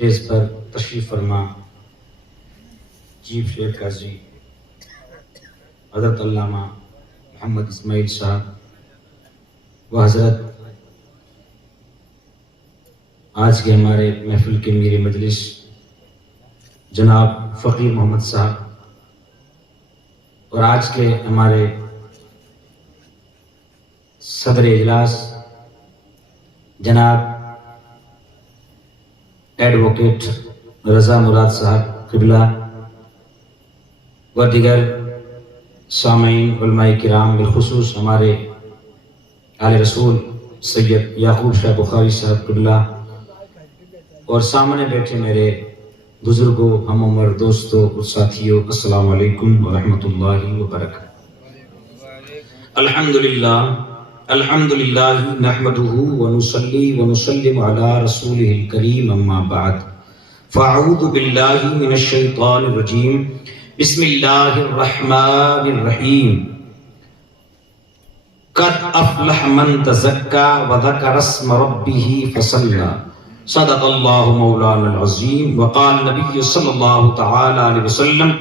Stage پر تشریف فرما chief شیخ قاضی حضرت علامہ محمد اسماعیل صاحب و حضرت آج کے ہمارے محفل کے میرے مجلس جناب فقیر محمد صاحب اور آج کے ہمارے صدر اجلاس جناب ایڈوکیٹ رضا مراد صاحب قبلہ و دیگر سامعین علماء کرام بالخصوص ہمارے آل رسول سید یعقوب شاہ بخاری صاحب قبلہ اور سامنے بیٹھے میرے بزرگوں ہم عمر دوستوں اور ساتھیوں السلام علیکم ورحمۃ اللہ وبرکاتہ۔ الحمدللہ نحمده ونصلی ونسلم علی رسوله الکریم اما بعد فاعوذ باللہ من الشیطان الرجیم بسم اللہ الرحمن الرحیم قد افلح من تزکا وذکر اسم ربہ فصلی صدق اللہ مولانا العظیم وقال نبی صلی اللہ تعالی علیہ وسلم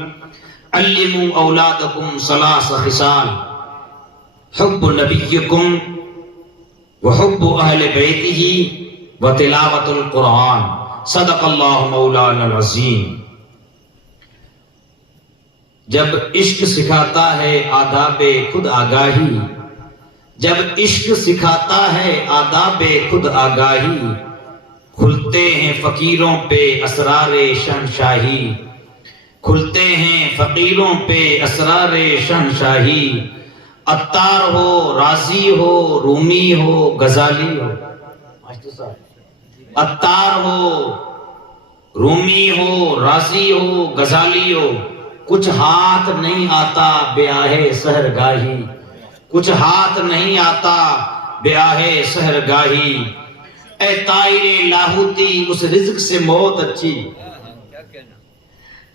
علموا اولادکم ثلاث خصال حب نبیکم وحب اہل بیتہ وتلاوت القرآن صدق اللہ مولانا العظیم۔ جب عشق سکھاتا ہے آداب خود آگاہی، جب عشق سکھاتا ہے آداب خود آگاہی، کھلتے ہیں فقیروں پہ اسرار شہنشاہی، کھلتے ہیں فقیروں پہ اسرار شہنشاہی، عطار ہو رازی ہو رومی ہو غزالی ہو، عطار ہو رومی ہو رازی ہو غزالی ہو، کچھ ہاتھ نہیں آتا بیاہ سحر گاہی، کچھ ہاتھ نہیں آتا بیاہ سحر گاہی، اے طائر لاہوتی اس رزق سے موت اچھی،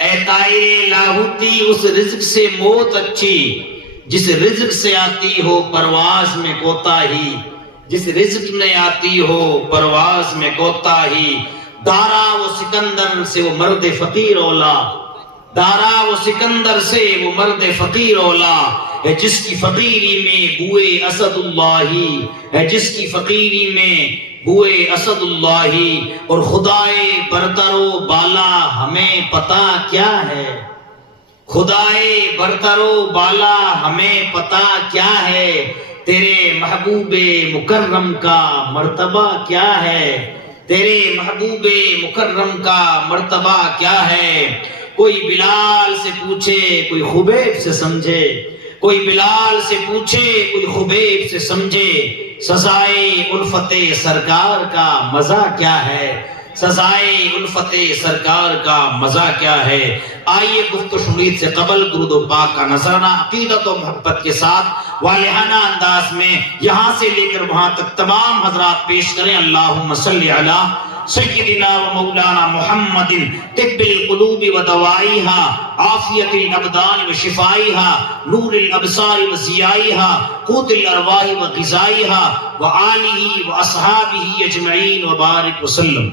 اے طائر لاہوتی اس رزق سے موت اچھی، جس رزق سے آتی ہو پرواز میں کوتاہی، جس رزق میں آتی ہو پرواز میں کوتاہی، دارا و سکندر سے وہ مرد فقیر اولا، دارا و سکندر سے وہ مرد فقیر اولا، ہے جس کی فقیری میں بوئے اسد اللہ، ہے جس کی فقیری میں بوئے اسد اللہ، اور خدائے برتر و بالا ہمیں پتا کیا ہے، خدائے برتر و بالا ہمیں پتا کیا ہے، تیرے محبوب مکرم کا مرتبہ کیا ہے، تیرے محبوب مکرم کا مرتبہ کیا ہے، کوئی بلال سے پوچھے کوئی خبیب سے سمجھے، کوئی بلال سے پوچھے کوئی خبیب سے سمجھے، سزائے الفت سرکار کا مزہ کیا ہے، سزائے الفت سرکار کا مزہ کیا ہے۔ آئیے گفت و شنید سے قبل درود و پاک کا نذرانہ عقیدت و محبت کے ساتھ والہانہ انداز میں یہاں سے لے کر وہاں تک تمام حضرات پیش کریں۔ اللہم صلی علی سیدنا و مولانا محمد طب القلوب و دوائیہا، عافیت الابدان و شفائیہا، نور الابصار و ضیائیہا، قوت الارواح و غذائیہا، و آلہ و اصحابہ اجمعین و بارک وسلم۔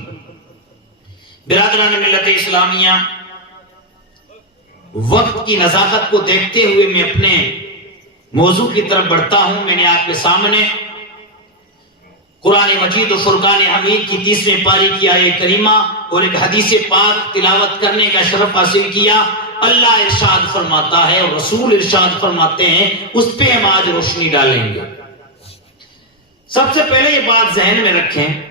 برادران ملت اسلامیہ، وقت کی نزاکت کو دیکھتے ہوئے میں اپنے موضوع کی طرف بڑھتا ہوں۔ میں نے آپ کے سامنے قرآن مجید و فرقان حمید کی 30ویں پاری کی آیت کریمہ اور ایک حدیث پاک تلاوت کرنے کا شرف حاصل کیا۔ اللہ ارشاد فرماتا ہے اور رسول ارشاد فرماتے ہیں، اس پہ ہم آج روشنی ڈالیں گے۔ سب سے پہلے یہ بات ذہن میں رکھیں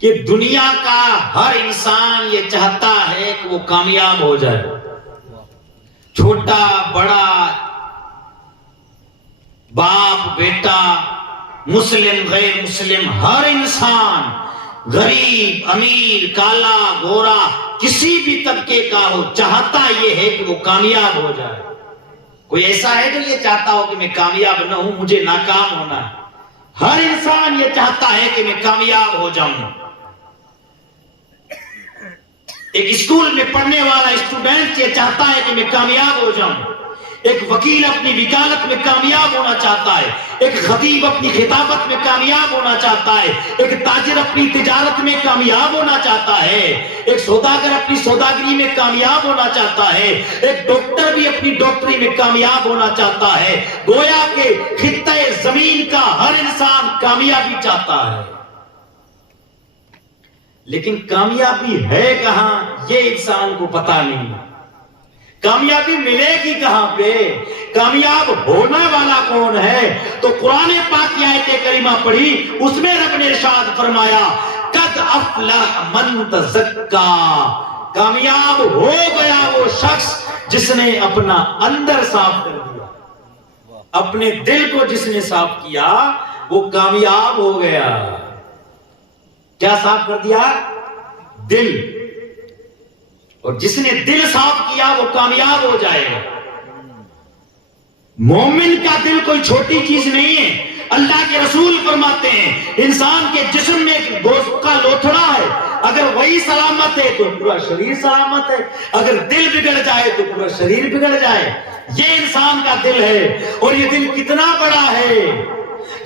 کہ دنیا کا ہر انسان یہ چاہتا ہے کہ وہ کامیاب ہو جائے، چھوٹا بڑا، باپ بیٹا، مسلم غیر مسلم، ہر انسان غریب امیر کالا گورا کسی بھی طبقے کا ہو چاہتا یہ ہے کہ وہ کامیاب ہو جائے۔ کوئی ایسا ہے جو یہ چاہتا ہو کہ میں کامیاب نہ ہوں، مجھے ناکام ہونا ہے؟ ہر انسان یہ چاہتا ہے کہ میں کامیاب ہو جاؤں۔ ایک اسکول میں پڑھنے والا اسٹوڈنٹ یہ چاہتا ہے کہ میں کامیاب ہو جاؤں، ایک وکیل اپنی وکالت میں کامیاب ہونا چاہتا ہے، ایک خطیب اپنی خطابت میں کامیاب ہونا چاہتا ہے، ایک تاجر اپنی تجارت میں کامیاب ہونا چاہتا ہے، ایک سوداگر اپنی سوداگری میں کامیاب ہونا چاہتا ہے، ایک ڈاکٹر بھی اپنی ڈاکٹری میں کامیاب ہونا چاہتا ہے۔ گویا کہ خطہ زمین کا ہر انسان کامیابی چاہتا ہے، لیکن کامیابی ہے کہاں یہ انسان کو پتا نہیں، کامیابی ملے گی کہاں پہ، کامیاب ہونے والا کون ہے؟ تو قرآن پاک کی آیت کریمہ پڑھی، اس میں رب نے ارشاد فرمایا قد افلح من تزکا، کامیاب ہو گیا وہ شخص جس نے اپنا اندر صاف کر دیا، اپنے دل کو جس نے صاف کیا وہ کامیاب ہو گیا۔ کیا صاف کر دیا؟ دل، اور جس نے دل صاف کیا وہ کامیاب ہو جائے گا۔ مومن کا دل کوئی چھوٹی چیز نہیں ہے، اللہ کے رسول فرماتے ہیں انسان کے جسم میں ایک گوشت کا لوتھڑا ہے، اگر وہی سلامت ہے تو پورا شریر سلامت ہے، اگر دل بگڑ جائے تو پورا شریر بگڑ جائے۔ یہ انسان کا دل ہے، اور یہ دل کتنا بڑا ہے،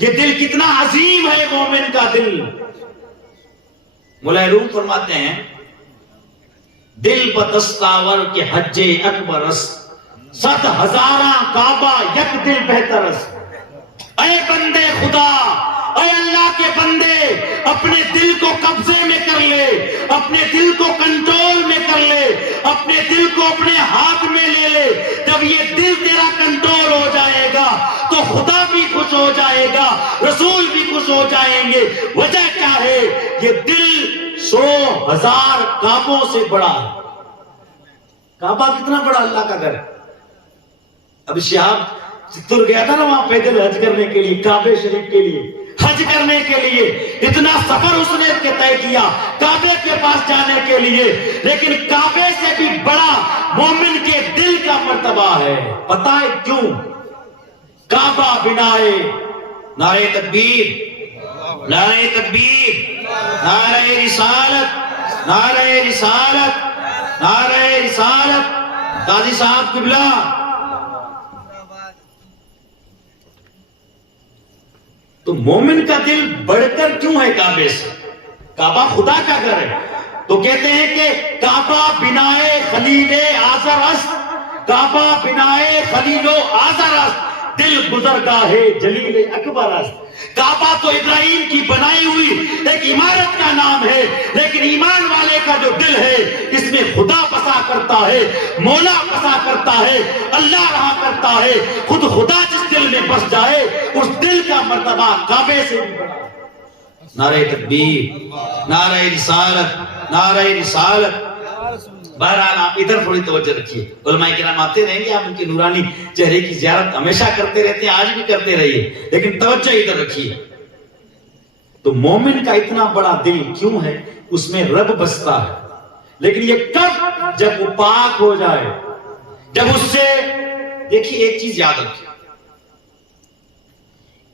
یہ دل کتنا عظیم ہے مومن کا دل۔ مولا روم فرماتے ہیں دل بدستاور کے حج اکبر است، 100,000 کعبہ یک دل بہتر است۔ اے بندے خدا، اے اللہ کے بندے، اپنے دل کو قبضے میں کر لے، اپنے دل کو کنٹرول میں کر لے، اپنے دل کو اپنے ہاتھ میں لے لے۔ جب یہ دل تیرا کنٹرول ہو جائے گا تو خدا بھی خوش ہو جائے گا، رسول بھی خوش ہو جائیں گے۔ وجہ کیا ہے؟ یہ دل 100,000 کعبوں سے بڑا ہے۔ کعبہ کتنا بڑا اللہ کا گھر۔ اب شہاب چتر گیا تھا نا وہاں پیدل حج کرنے کے لیے، کعبے شریف کے لیے حج کرنے کے لیے، اتنا سفر اس نے طے کیا کعبے کے پاس جانے کے لیے، لیکن کعبے سے بھی بڑا مومن کے دل کا مرتبہ ہے۔ پتہ ہے کیوں؟ کعبہ بنائے، نعرہ تکبیر، نعرہ تکبیر، نعرہ رسالت، نعرہ رسالت، نعرہ رسالت، قاضی صاحب قبلہ۔ تو مومن کا دل بڑھ کر کیوں ہے کعبے سے؟ کعبہ خدا کا گھر ہے، تو کہتے ہیں کہ کعبہ بنائے خلیل آزر است، کعبہ بنائے خلیل آزر است، دل گزرگاہ جلیل اکبر است۔ کعبہ تو ابراہیم کی بنائی ہوئی ایک عمارت کا نام ہے، لیکن ایمان والے کا جو دل ہے اس میں خدا بسا کرتا ہے، مولا بسا کرتا ہے، اللہ رہا کرتا ہے۔ خود خدا جس دل میں بس جائے اس دل کا مرتبہ کعبے سے بھی بڑا ہے۔ نعرہ تکبیر، نعرہ رسالت، نعرہ رسالت۔ بہرحال آپ ادھر تھوڑی توجہ رکھیے، علماء کرام آتے رہیں گے، آپ ان کے نورانی چہرے کی زیارت ہمیشہ کرتے رہتے ہیں، آج بھی کرتے رہیے، لیکن توجہ ادھر رکھیے۔ تو مومن کا اتنا بڑا دل کیوں ہے؟ اس میں رب بستا ہے، لیکن یہ کب؟ جب وہ پاک ہو جائے، جب اس سے دیکھیے ایک چیز یاد رکھیے،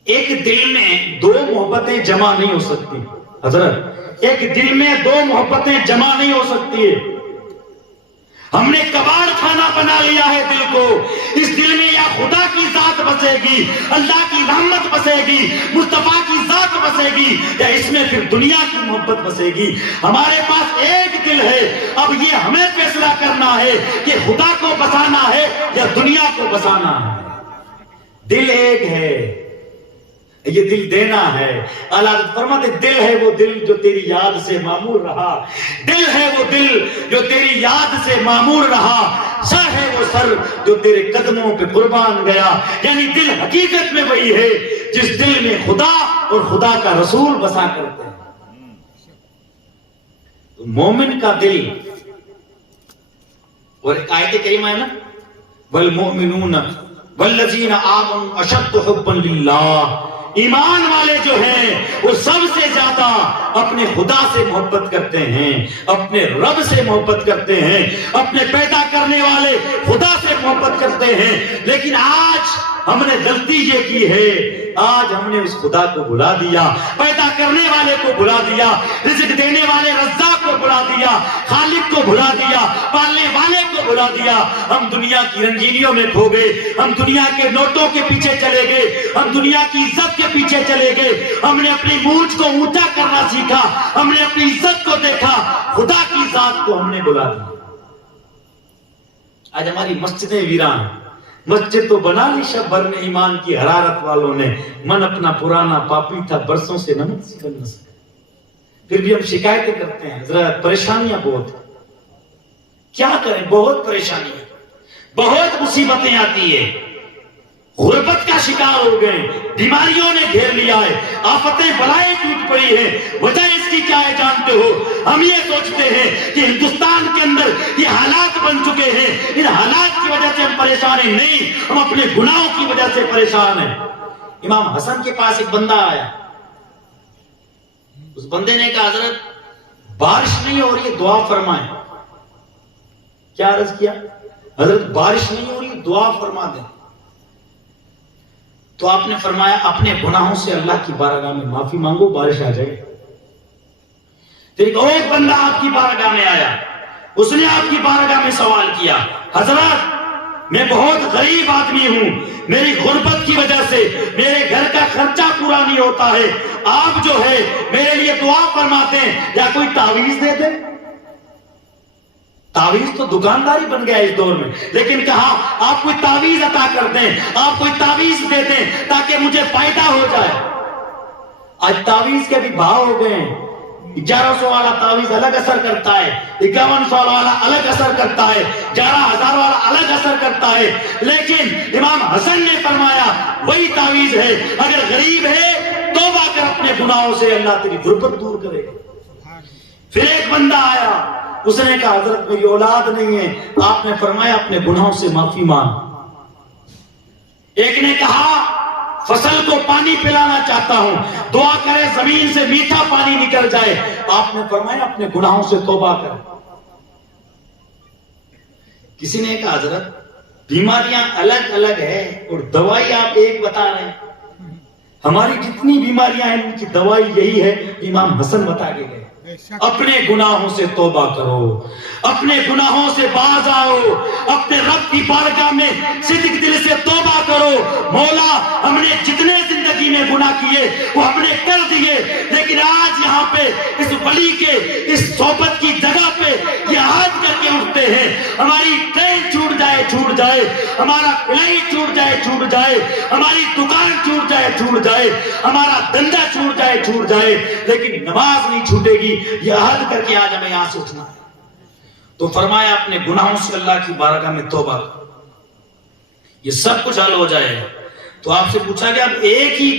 ایک دل میں دو محبتیں جمع نہیں ہو سکتی حضرت، ایک دل میں دو محبتیں جمع نہیں ہو سکتی ہے۔ ہم نے کباڑ کھانا بنا لیا ہے دل کو، اس دل میں یا خدا کی ذات بسے گی، اللہ کی رحمت بسے گی، مصطفیٰ کی ذات بسے گی، یا اس میں پھر دنیا کی محبت بسے گی۔ ہمارے پاس ایک دل ہے، اب یہ ہمیں فیصلہ کرنا ہے کہ خدا کو بسانا ہے یا دنیا کو بسانا ہے۔ دل ایک ہے، یہ دل دینا ہے۔ اللہ فرماتے دل ہے وہ دل جو تیری یاد سے معمور رہا، دل ہے وہ دل جو تیری یاد سے معمور رہا، سر ہے وہ سر جو تیرے قدموں پہ قربان گیا۔ یعنی دل حقیقت میں وہی ہے جس دل میں خدا اور خدا کا رسول بسا کرتے ہیں۔ تو مومن کا دل، اور ایک آیت کریمہ ہے نا، والمؤمنون والذین آمنوا اشد حبا للہ، ایمان والے جو ہیں وہ سب سے زیادہ اپنے خدا سے محبت کرتے ہیں، اپنے رب سے محبت کرتے ہیں، اپنے پیدا کرنے والے خدا سے محبت کرتے ہیں۔ لیکن آج ہم نے غلطی یہ کی ہے، آج ہم نے اس خدا کو بھلا دیا، پیدا کرنے والے کو بھلا دیا، رزق دینے والے رزاق کو بھلا دیا، خالق کو بھلا دیا، پالنے والے کو بلا دیا. ہم دنیا کی رنگینیوں میں کھو گئے, ہم دنیا کے نوٹوں کے پیچھے چلے گئے, ہم دنیا کی عزت کے پیچھے چلے گئے. ہم نے اپنی مونچھ کو اونچا کرنا سیکھا, ہم نے اپنی عزت کو دیکھا, خدا کی ذات کو ہم نے بلا دیا. آج ہماری مسجدیں ویران. مسجد تو بنا لی شب بھر میں ایمان کی حرارت والوں نے, من اپنا پرانا پاپی تھا برسوں سے نمک سی بن نہ سکا. پھر بھی ہم شکایتیں کرتے ہیں, حضرت پریشانیاں بہت ہیں. کیا کریں, بہت پریشانی ہے, بہت مصیبتیں آتی ہے. غربت کا شکار ہو گئے, بیماریوں نے گھیر لیا ہے, آفتیں بلائیں ٹوٹ پڑی ہے. وجہ اس کی کیا ہے جانتے ہو؟ ہم یہ سوچتے ہیں کہ ہندوستان کے اندر یہ حالات بن چکے ہیں, ان حالات کی وجہ سے ہم پریشان ہیں. نہیں, ہم اپنے گناہوں کی وجہ سے پریشان ہیں. امام حسن کے پاس ایک بندہ آیا. اس بندے نے کہا حضرت بارش نہیں ہو رہی ہے, دعا فرمائیں. کیا عرض کیا؟ حضرت بارش نہیں ہو رہی ہے, دعا فرما دیں. تو آپ نے فرمایا اپنے گناہوں سے اللہ کی بارگاہ میں معافی مانگو, بارش آ جائے. پھر ایک اور بندہ آپ کی بارگاہ میں آیا, اس نے آپ کی بارگاہ میں سوال کیا, حضرت میں بہت غریب آدمی ہوں, میری غربت کی وجہ سے میرے گھر کا خرچہ پورا نہیں ہوتا ہے, آپ جو ہے میرے لیے دعا فرماتے ہیں یا کوئی تعویذ دے دیں. تعویذ تو دکانداری بن گیا اس دور میں, لیکن کہا آپ کوئی تعویذ عطا کر دیں, آپ کوئی تعویذ دے دیں تاکہ مجھے فائدہ ہو جائے. آج تعویذ کے بھی بھاؤ ہو گئے ہیں. 1100 والا تعویذ الگ اثر کرتا ہے, 5100 والا الگ اثر کرتا ہے, 11,000 والا الگ اثر کرتا ہے. لیکن امام حسن نے فرمایا وہی تعویذ ہے, اگر غریب ہے توبہ کر اپنے گناہوں سے, اللہ تیری غربت دور کرے گا. پھر ایک بندہ آیا, اس نے کہا حضرت میری اولاد نہیں ہے, آپ نے فرمایا اپنے گناہوں سے معافی مانگ. ایک نے کہا فصل کو پانی پلانا چاہتا ہوں, دعا کرے زمین سے میٹھا پانی نکل جائے, آپ نے فرمایا اپنے گناہوں سے توبہ کر. کسی نے کہا حضرت بیماریاں الگ الگ ہیں اور دوائی آپ ایک بتا رہے ہیں, ہماری جتنی بیماریاں ہیں ان کی دوائی یہی ہے, امام حسن بتا کے گئے اپنے گناہوں سے توبہ کرو, اپنے گناہوں سے باز آؤ, اپنے رب کی بارگاہ میں صدق دل سے توبہ کرو. مولا ہم نے جتنے زندگی میں گناہ کیے وہ ہم نے کر دیے, لیکن آج یہاں پہ اس ولی کے اس صحبت کی جگہ پہ یہ عہد کر کے اٹھتے ہیں, ہماری ٹرین چھوٹ جائے چھوٹ جائے, ہمارا فلائٹ چھوٹ جائے چھوٹ جائے, ہماری دکان چھوٹ جائے چھوٹ جائے, ہمارا دھندا چھوٹ جائے چھوٹ جائے, لیکن نماز نہیں چھوٹے گی. یہ عہد کر کے آج ہمیں یہاں سے اٹھنا ہے. تو فرمایا اپنے گناہوں سے اللہ کی بارگاہ میں توبہ کرو, یہ سب کچھ حل ہو جائے گا. تو آپ سے پوچھا گیا اب ایک ہی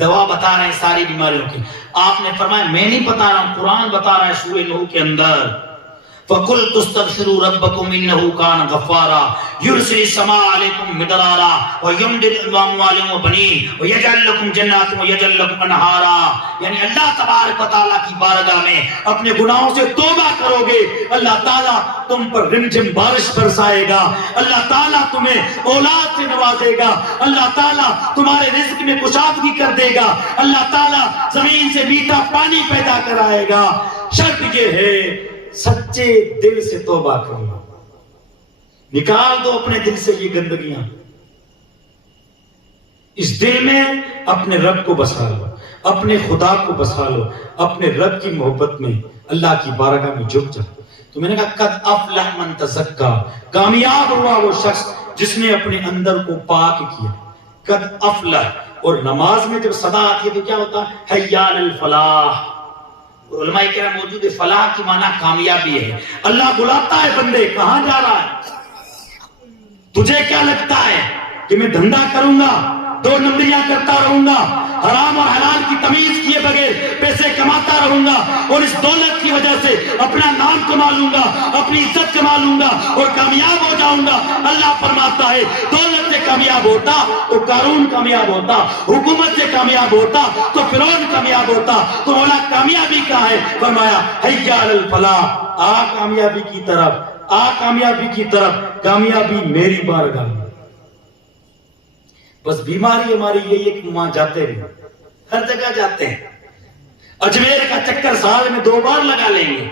دوا بتا رہے ہیں ساری بیماریوں کی, آپ نے فرمایا میں نہیں بتا رہا ہوں, قرآن بتا رہا ہے سورہ نوح کے اندر, فَقُلْتُ اسْتَغْفِرُوا رَبَّكُمْ إِنَّهُ كَانَ غَفَّارًا يُرْسِلِ السَّمَاءَ عَلَيْكُمْ مِدْرَارًا وَيُمْدِدْكُم بِأَمْوَالٍ وَبَنِينَ وَيَجْعَل لَّكُمْ جَنَّاتٍ وَيَجْعَل لَّكُمْ أَنْهَارًا. یعنی اللہ تبارک و تعالیٰ کی بارگاہ میں اپنے گناہوں سے توبہ کرو گے, اللہ تعالیٰ تم پر رمجم بارش برسائے گا, اللہ تعالیٰ تمہیں اولاد سے نوازے گا, اللہ تعالیٰ تمہارے رزق میں کشادگی کر دے گا, اللہ تعالیٰ زمین سے میٹھا پانی پیدا کرائے گا. شرط یہ ہے سچے دل سے توبہ کرو, نکال دو اپنے دل سے یہ گندگیاں, اس دل میں اپنے رب کو بسا لو, اپنے خدا کو بسا لو, اپنے رب کی محبت میں اللہ کی بارگاہ میں جھک جاؤ. تو میں نے کہا قد افلح من تزکا, کامیاب ہوا وہ شخص جس نے اپنے اندر کو پاک کیا. قد افلح, اور نماز میں جب صدا آتی ہے تو کیا ہوتا ہے, حی علی الفلاح. علماء کرام موجود ہے, فلاح کی معنی کامیابی ہے. اللہ بلاتا ہے بندے, کہاں جا رہا ہے؟ تجھے کیا لگتا ہے کہ میں دھندا کروں گا, 2 نمبریاں کرتا رہوں گا, حرام اور حلال کی تمیز کیے بغیر پیسے کماتا رہوں گا, اور اس دولت کی وجہ سے اپنا نام کما لوں گا, اپنی عزت کما لوں گا اور کامیاب ہو جاؤں گا؟ اللہ فرماتا ہے دولت سے کامیاب ہوتا تو قارون کامیاب ہوتا, حکومت سے کامیاب ہوتا تو فرعون کامیاب ہوتا, تو مولا کامیابی کہاں ہے؟ فرمایا حی علی الفلاح, آ کامیابی کی طرف, آ کامیابی کی طرف, کامیابی میری بارگاہ میں. بس بیماری ہماری یہی ہے کہ وہاں جاتے ہیں, ہر جگہ جاتے ہیں. اجمیر کا چکر سال میں 2 بار لگا لیں گے,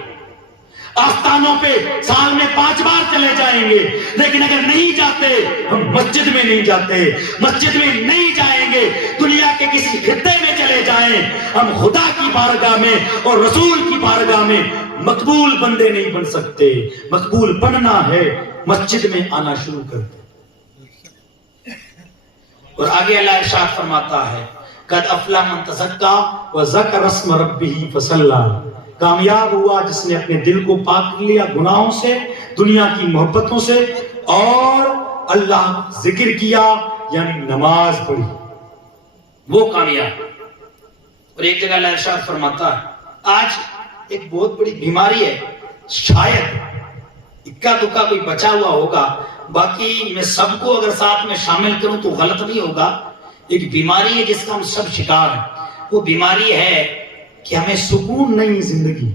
آستانوں پہ سال میں 5 بار چلے جائیں گے، لیکن اگر نہیں جاتے، ہم مسجد میں نہیں جاتے، مسجد میں نہیں جائیں گے، دنیا کے کسی خطے میں چلے جائیں، ہم خدا کی بارگاہ میں اور رسول کی بارگاہ میں مقبول بندے نہیں بن سکتے۔ مقبول بننا ہے، مسجد میں آنا شروع کر دیں۔ اور آگے اللہ ارشاد فرماتا ہے قد افلح من تزکا وذکر اسم ربہ فصلی، کامیاب ہوا جس نے اپنے دل کو پاک کر لیا گناہوں سے، دنیا کی محبتوں سے، اور اللہ ذکر کیا یعنی نماز پڑھی، وہ کامیاب۔ اور ایک جگہ اللہ ارشاد فرماتا ہے آج ایک بہت بڑی بیماری ہے، شاید اکا دکا کوئی بچا ہوا ہوگا، باقی میں سب کو اگر ساتھ میں شامل کروں تو غلط نہیں ہوگا، ایک بیماری ہے جس کا ہم سب شکار ہیں۔ وہ بیماری ہے کہ ہمیں سکون نہیں زندگی،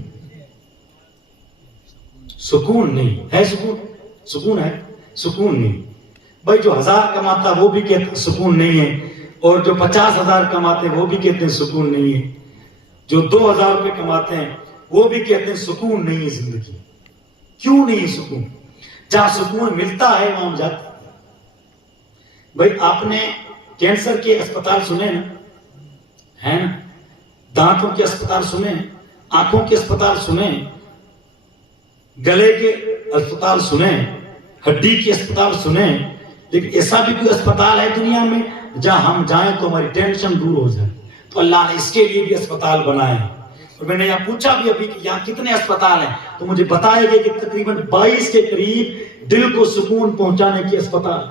سکون نہیں ہے، سکون ہے، سکون نہیں۔ بھائی جو 1000 کماتا وہ بھی کہتے ہیں سکون نہیں ہے، اور جو 50,000 کماتے وہ بھی کہتے ہیں سکون نہیں ہے، جو 2000 روپے کماتے ہیں وہ بھی کہتے ہیں سکون نہیں ہے زندگی۔ کیوں نہیں سکون؟ جہاں سکون ملتا ہے وہاں جاتے ہیں۔ بھائی آپ نے کینسر کے اسپتال سنے نا، ہے نا، دانتوں کے اسپتال سنے، آنکھوں کے اسپتال سنے، گلے کے اسپتال سنے، ہڈی کے اسپتال سنے، لیکن ایسا بھی کوئی اسپتال ہے دنیا میں جہاں ہم جائیں تو ہماری ٹینشن دور ہو جائے؟ تو اللہ نے اس کے لیے بھی اسپتال بنائے ہیں۔ اور میں نے یہاں پوچھا بھی ابھی کہ یہاں کتنے اسپتال ہیں، تو مجھے بتایا گیا کہ تقریباً 22 کے قریب دل کو سکون پہنچانے کے اسپتال،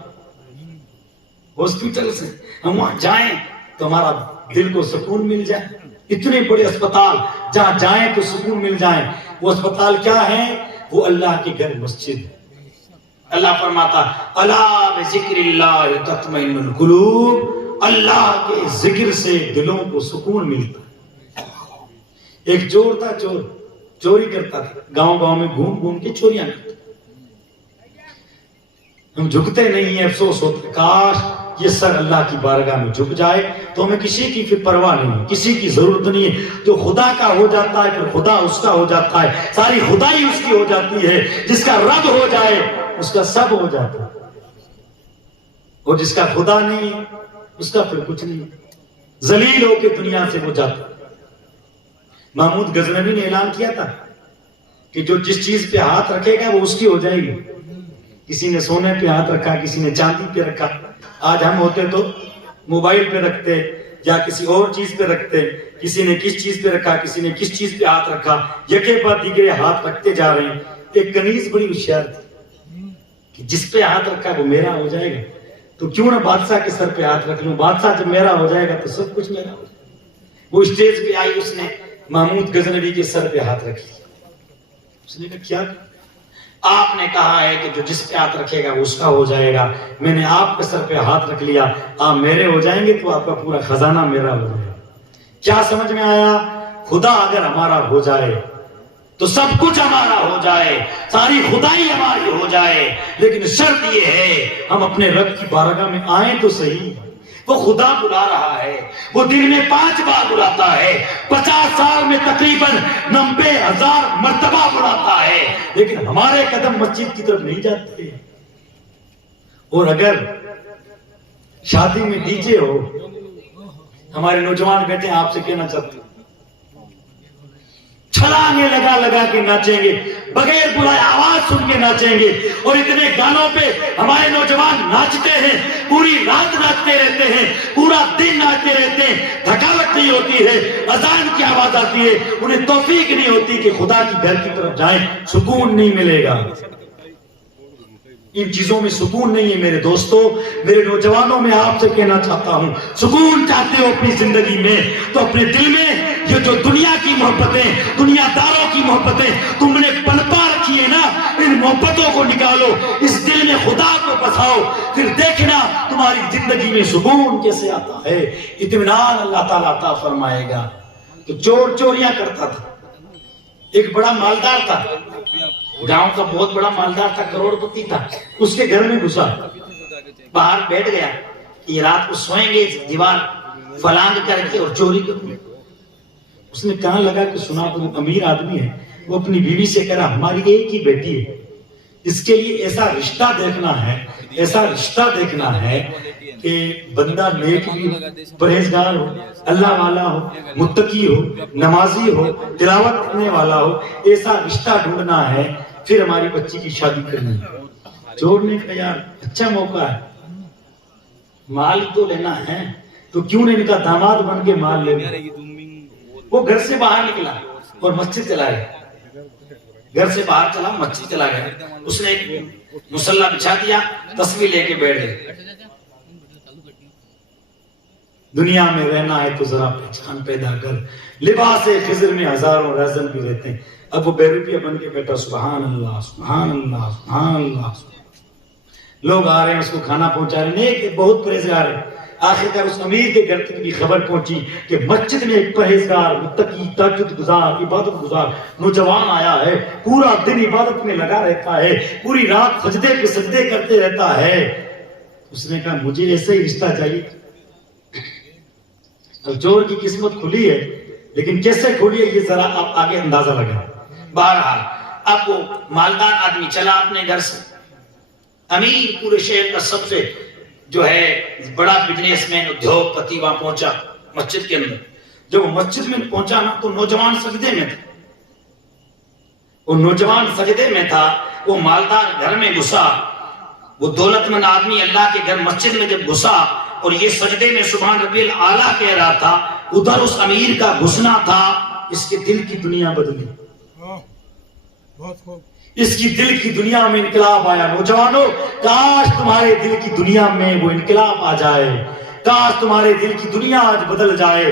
ہاسپٹل سے ہم وہاں جائیں تو ہمارا دل کو سکون مل جائے۔ اتنے بڑے اسپتال جہاں جائیں تو سکون مل جائے، وہ اسپتال کیا ہے؟ وہ اللہ کے گھر مسجد ہے۔ اللہ فرماتا الا بذکر اللہ تطمئن القلوب، اللہ کے ذکر سے دلوں کو سکون ملتا ہے۔ ایک چور تھا، چوری کرتا تھا، گاؤں گاؤں میں گھوم گھوم کے چوریاں کرتا۔ ہم جھکتے نہیں ہیں، افسوس ہوتا ہے کاش یہ سر اللہ کی بارگاہ میں جھک جائے تو ہمیں کسی کی پھر پرواہ نہیں ہے، کسی کی ضرورت نہیں ہے۔ جو خدا کا ہو جاتا ہے پھر خدا اس کا ہو جاتا ہے، ساری خدائی اس کی ہو جاتی ہے۔ جس کا رب ہو جائے اس کا سب ہو جاتا ہے، اور جس کا خدا نہیں ہے اس کا پھر کچھ نہیں، ذلیل ہو کے دنیا سے وہ جاتا ہے۔ محمود غزنوی نے اعلان کیا تھا کہ جو جس چیز پہ ہاتھ رکھے گا وہ اس کی ہو جائے گی۔ کسی نے سونے پہ ہاتھ رکھا، کسی نے چاندی پہ رکھا، آج ہم ہوتے تو موبائل پہ رکھتے یا کسی اور چیز پہ رکھتے، کسی نے کس چیز پہ رکھا، کسی نے کس چیز پہ ہاتھ رکھا، یکے پر دیگرے ہاتھ رکھتے جا رہے ہیں۔ ایک کنیز بڑی ہوشیار تھی کہ جس پہ ہاتھ رکھا وہ میرا ہو جائے گا، تو کیوں نہ بادشاہ کے سر پہ ہاتھ رکھ لوں، بادشاہ جب میرا ہو جائے گا تو سب کچھ میرا ہو جائے گا۔ وہ اسٹیج پہ آئی، اس نے محمود غزنوی کے سر پہ ہاتھ رکھ لیا۔ اس نے کہا کیا؟ آپ نے کہا ہے کہ جو جس پہ ہاتھ رکھے گا وہ اس کا ہو جائے گا، میں نے آپ کے سر پہ ہاتھ رکھ لیا، آپ میرے ہو جائیں گے تو آپ کا پورا خزانہ میرا ہو جائے گا۔ کیا سمجھ میں آیا؟ خدا اگر ہمارا ہو جائے تو سب کچھ ہمارا ہو جائے، ساری خدائی ہماری ہو جائے، لیکن شرط یہ ہے ہم اپنے رب کی بارگاہ میں آئیں تو صحیح۔ وہ خدا بلا رہا ہے، وہ دن میں 5 بار بلاتا ہے، 50 سال میں تقریباً 90,000 مرتبہ بلاتا ہے، لیکن ہمارے قدم مسجد کی طرف نہیں جاتے۔ اور اگر شادی میں ڈی جے ہو، ہمارے نوجوان بیٹے آپ سے کہنا چاہتے ہیں چھلانگیں لگا لگا کے ناچیں گے، بغیر بلائے آواز سن کے ناچیں گے، اور اتنے گانوں پہ ہمارے نوجوان ناچتے ہیں، پوری رات ناچتے رہتے ہیں، پورا دن ناچتے رہتے ہیں، تھکاوٹ نہیں ہوتی ہے، اذان کی آواز آتی ہے، انہیں توفیق نہیں ہوتی کہ خدا کی گھر کی طرف جائیں، سکون نہیں ملے گا۔ ان چیزوں میں سکون نہیں ہے میرے دوستوں، میرے نوجوانوں میں آپ سے کہنا چاہتا ہوں، سکون چاہتے ہو اپنی زندگی میں تو اپنے دل میں یہ جو دنیا کی محبتیں، دنیا داروں کی محبتیں تم نے پنپا رکھی ہے نا، ان محبتوں کو نکالو، اس دل میں خدا کو بساؤ، پھر دیکھنا تمہاری زندگی میں سکون کیسے آتا ہے، اطمینان اللہ تعالیٰ عطا فرمائے گا۔ تو چور چوریاں کرتا تھا، ایک بڑا مالدار تھا، گاؤں کا بہت بڑا مالدار تھا، کروڑ پتی تھا، اس کے گھر میں گھسا، باہر بیٹھ گیا، یہ رات کو سوئیں گے دیوار فلانگ کر کے اور چوری کروں گے۔ اس نے کہاں لگا کہ سنا تو وہ امیر آدمی ہے، وہ اپنی بیوی سے کہہ رہا ہماری ایک ہی بیٹی ہے، اس کے لیے ایسا رشتہ دیکھنا ہے، ایسا رشتہ دیکھنا ہے کہ بندہ نیک بھی ہو، پرہیزگار ہو، اللہ والا ہو، متقی ہو، نمازی ہو، تلاوت کرنے والا ہو، ایسا رشتہ ڈھونڈنا ہے، پھر ہماری بچی کی شادی کرنی ہے۔ چور نے کہا یار اچھا موقع ہے، مال تو لینا ہے تو کیوں نہیں ان کا داماد بن کے مال لے لیں۔ وہ گھر سے باہر نکلا اور مسجد چلا گیا، گھر سے باہر چلا مسجد چلا گیا، اس نے ایک مصلی بچھا دیا، تسبیح لے کے بیٹھ گئے۔ دنیا میں رہنا ہے تو ذرا پہچان پیدا کر، لباس خضر میں ہزاروں رہزن بھی رہتے ہیں۔ اب وہ بیروپیہ بن کے بیٹھا، سبحان اللہ سبحان اللہ سبحان اللہ۔ لوگ آ رہے ہیں اس کو کھانا پہنچا رہے ہیں، نیک بہت پرہیزگار ہے۔ آخر کار اس امیر کے گھر تک بھی خبر پہنچی کہ مسجد میں ایک پرہیزگار، متقی، تہجد گزار، عبادت گزار نوجوان آیا ہے، پورا دن عبادت میں لگا رہتا ہے، پوری رات سجدے پہ سجدے کرتے رہتا ہے۔ اس نے کہا مجھے ایسا ہی رشتہ چاہیے۔ اب چور کی قسمت کھلی ہے، لیکن کیسے کھلی ہے یہ ذرا آپ آگے اندازہ لگا۔ بہرحال اب وہ مالدار آدمی چلا اپنے گھر سے، امیر پورے شہر کا سب سے جو ہے بڑا بزنس مین ادھوگ پتی وہاں پہنچا مسجد کے اندر۔ جب وہ مسجد میں پہنچا نا تو نوجوان سجدے میں تھا، وہ نوجوان سجدے میں تھا، وہ مالدار گھر میں گھسا، وہ دولت مند آدمی اللہ کے گھر مسجد میں جب گھسا اور یہ سجدے میں سبحان ربی الاعلیٰ کہہ رہا تھا، ادھر اس امیر کا گھسنا تھا، اس کے دل کی دنیا بدلی، اس کی دل کی دنیا میں انقلاب آیا۔ نوجوانوں کاش تمہارے دل کی دنیا میں وہ انقلاب آ جائے، کاش تمہارے دل کی دنیا آج بدل جائے،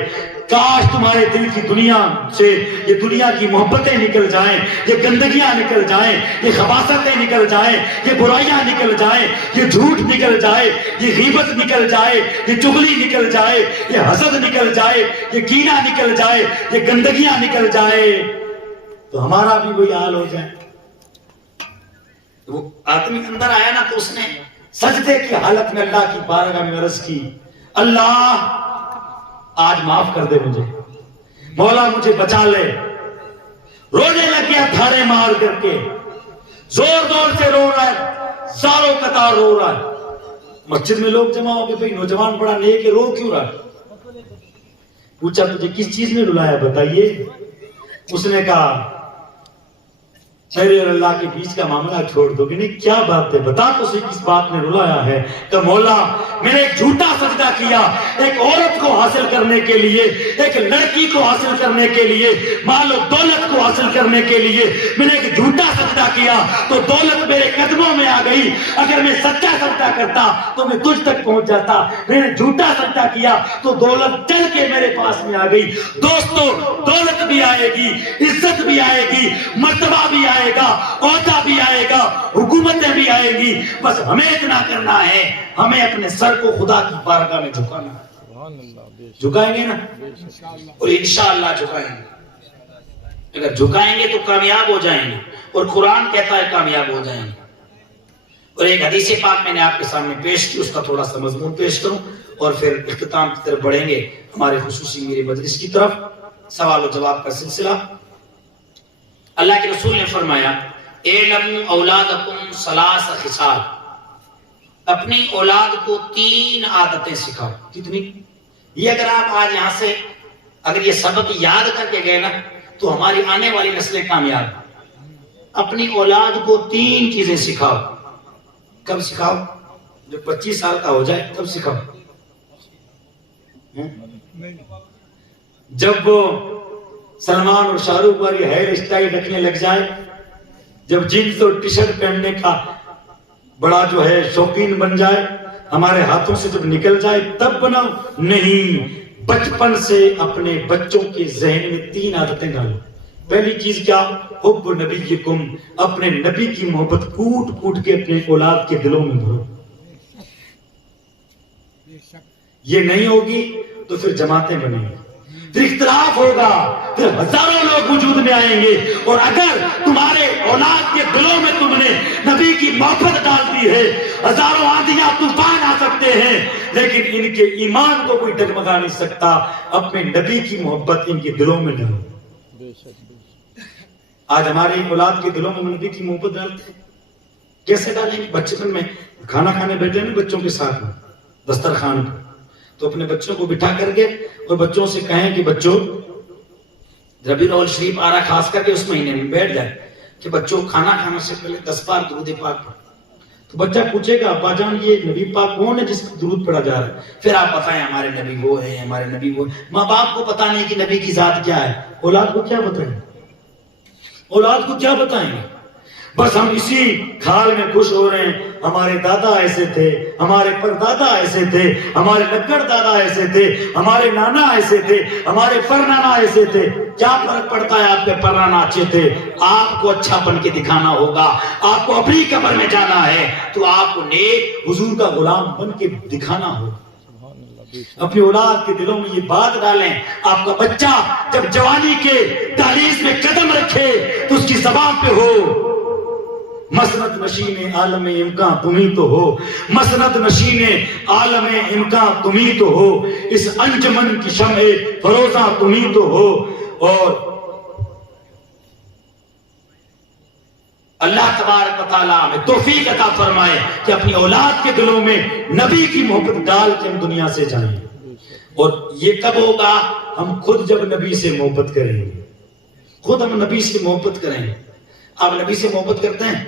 کاش تمہارے دل کی دنیا سے یہ دنیا کی محبتیں نکل جائیں، یہ گندگیاں نکل جائیں، یہ خباثتیں نکل جائیں، یہ برائیاں نکل جائیں، یہ جھوٹ نکل جائے، یہ غیبت نکل جائے، یہ چغلی نکل جائے، یہ حسد نکل جائے، یہ کینہ نکل جائے، یہ گندگیاں نکل جائے، تو ہمارا بھی وہی حال ہو جائے۔ وہ آدمی اندر آیا نا تو اس نے سجدے کی حالت میں اللہ کی بارگاہ میں عرض کی، اللہ آج معاف کر دے مجھے، مولا مجھے بچا لے۔ رونے لگ گیا تھاڑے مار کر کے، زور زور سے رو رہا ہے، زاروں قطار رو رہا ہے۔ مسجد میں لوگ جمع ہو گئے، بھئی نوجوان بڑا نیک ہے، رو کیوں رہا ہے؟ پوچھا تجھے کس چیز نے رلایا بتائیے؟ اس نے کہا میرے اور اللہ کے بیچ کا معاملہ چھوڑ دو کہ نہیں، کیا بات ہے بتا تو صحیح کس بات نے رلایا ہے؟ کہ مولا میں نے ایک جھوٹا سجدہ کیا، ایک عورت کو حاصل کرنے کے لیے، ایک لڑکی کو حاصل کرنے کے لیے، مال و دولت کو حاصل کرنے کے لیے میں نے ایک جھوٹا سجدہ کیا تو دولت میرے قدموں میں آ گئی۔ اگر میں سچا سجدہ کرتا تو میں تجھ تک پہنچ جاتا، میں نے جھوٹا سجدہ کیا تو دولت چل کے میرے پاس میں آ گئی۔ دوستو دولت بھی آئے گی، عزت بھی آئے گی، مرتبہ بھی آئے گا، عہدہ بھی آئے گا، حکومتیں بھی آئے گی، بس ہمیں اتنا کرنا ہے، ہمیں اپنے سر کو خدا کی بارگاہ میں جھکانا ہے۔ جھکائیں گے نا؟ اور انشاءاللہ جھکائیں گے۔ اگر جھکائیں گے تو کامیاب ہو جائیں گے، اور قرآن کہتا ہے کامیاب ہو جائیں گے۔ اور ایک حدیث پاک میں نے آپ کے سامنے پیش کی، اس کا تھوڑا سا مضمون پیش کروں اور پھر اختتام کی طرف بڑھیں گے، ہمارے خصوصی میرے مجلس کی طرف، سوال و جواب کا سلسلہ۔ اللہ کے رسول نے فرمایا اعلموا اولادکم ثلاث خصال، اپنی اولاد کو 3 عادتیں سکھاؤ۔ کتنی؟ یہ اگر آپ آج یہاں سے اگر یہ سبق یاد کر کے گئے نا تو ہماری آنے والی نسلیں کامیاب۔ اپنی اولاد کو 3 چیزیں سکھاؤ۔ کب سکھاؤ؟ جب 25 سال کا ہو جائے تب سکھاؤ۔ جب وہ سلمان اور شاہ رخ والی ہیئر اسٹائل رکھنے لگ جائے، جب جینز اور ٹی شرٹ پہننے کا بڑا جو ہے شوقین بن جائے، ہمارے ہاتھوں سے جب نکل جائے تب بناؤ، نہیں، بچپن سے اپنے بچوں کے ذہن میں 3 عادتیں ڈالو۔ پہلی چیز کیا؟ حب نبیکم، اپنے نبی کی محبت کوٹ کوٹ کے اپنے اولاد کے دلوں میں بھرو۔ یہ نہیں ہوگی تو پھر جماعتیں بنیں گی، پھر اختلاف ہوگا، پھر ہزاروں لوگ وجود میں آئیں گے۔ اور اگر تمہارے اولاد کے دلوں میں تم نے نبی کی محبت ڈال دی ہے، ہزاروں آندیاں طوفان آ سکتے ہیں، لیکن ان کے ایمان کو کوئی ڈگمگا نہیں سکتا۔ اپنے نبی کی محبت ان کے دلوں میں ڈالو۔ آج ہمارے اولاد کے دلوں میں نبی کی محبت ڈالتے ہیں. کیسے ڈالیں گے؟ بچپن میں کھانا کھانے بیٹھے نا بچوں کے ساتھ میں دسترخوان پر، تو اپنے بچوں کو بٹھا کر کے اور بچوں سے کہیں کہ بچوں ربیع الاول شریف آ رہا، خاص کر کے اس مہینے میں بیٹھ جائے کہ بچوں کھانا کھانے سے پہلے 10 بار درود پاک پڑھو. تو بچہ پوچھے گا ابا جان یہ نبی پاک کون ہے جس پر درود پڑھا جا رہا ہے؟ پھر آپ بتائیں ہمارے نبی وہ ہے، ہمارے نبی وہ ہے. ماں باپ کو پتہ نہیں کہ نبی کی ذات کیا ہے، اولاد کو کیا بتائیں گے؟ اولاد کو کیا بتائیں گے؟ بس ہم اسی کھال میں خوش ہو رہے ہیں، ہمارے دادا ایسے تھے، ہمارے پردادا ایسے تھے، ہمارے لکڑ دادا ایسے تھے، ہمارے نانا ایسے تھے، ہمارے پرنانا ایسے تھے. کیا فرق پڑتا ہے آپ کے پرنانا اچھے تھے؟ آپ کو اچھا بن کے دکھانا ہوگا. آپ کو اپنی قبر میں جانا ہے تو آپ کو نیک حضور کا غلام بن کے دکھانا ہوگا. اپنی اولاد کے دلوں میں یہ بات ڈالیں. آپ کا بچہ جب جوانی کے دہلیز میں قدم رکھے تو اس کی زبان پہ ہو مسند نشین عالم امکان تمہیں تو ہو، مسند نشین عالم امکان تمہیں تو ہو، اس انجمن کی شمع فروزہ تمہیں تو ہو. اور اللہ تبارک و تعالیٰ ہمیں توفیق عطا فرمائے کہ اپنی اولاد کے دلوں میں نبی کی محبت ڈال کے ہم دنیا سے جائیں. اور یہ کب ہوگا؟ ہم خود جب نبی سے محبت کریں گے. خود ہم نبی سے محبت کریں گے. آپ نبی سے محبت کرتے ہیں؟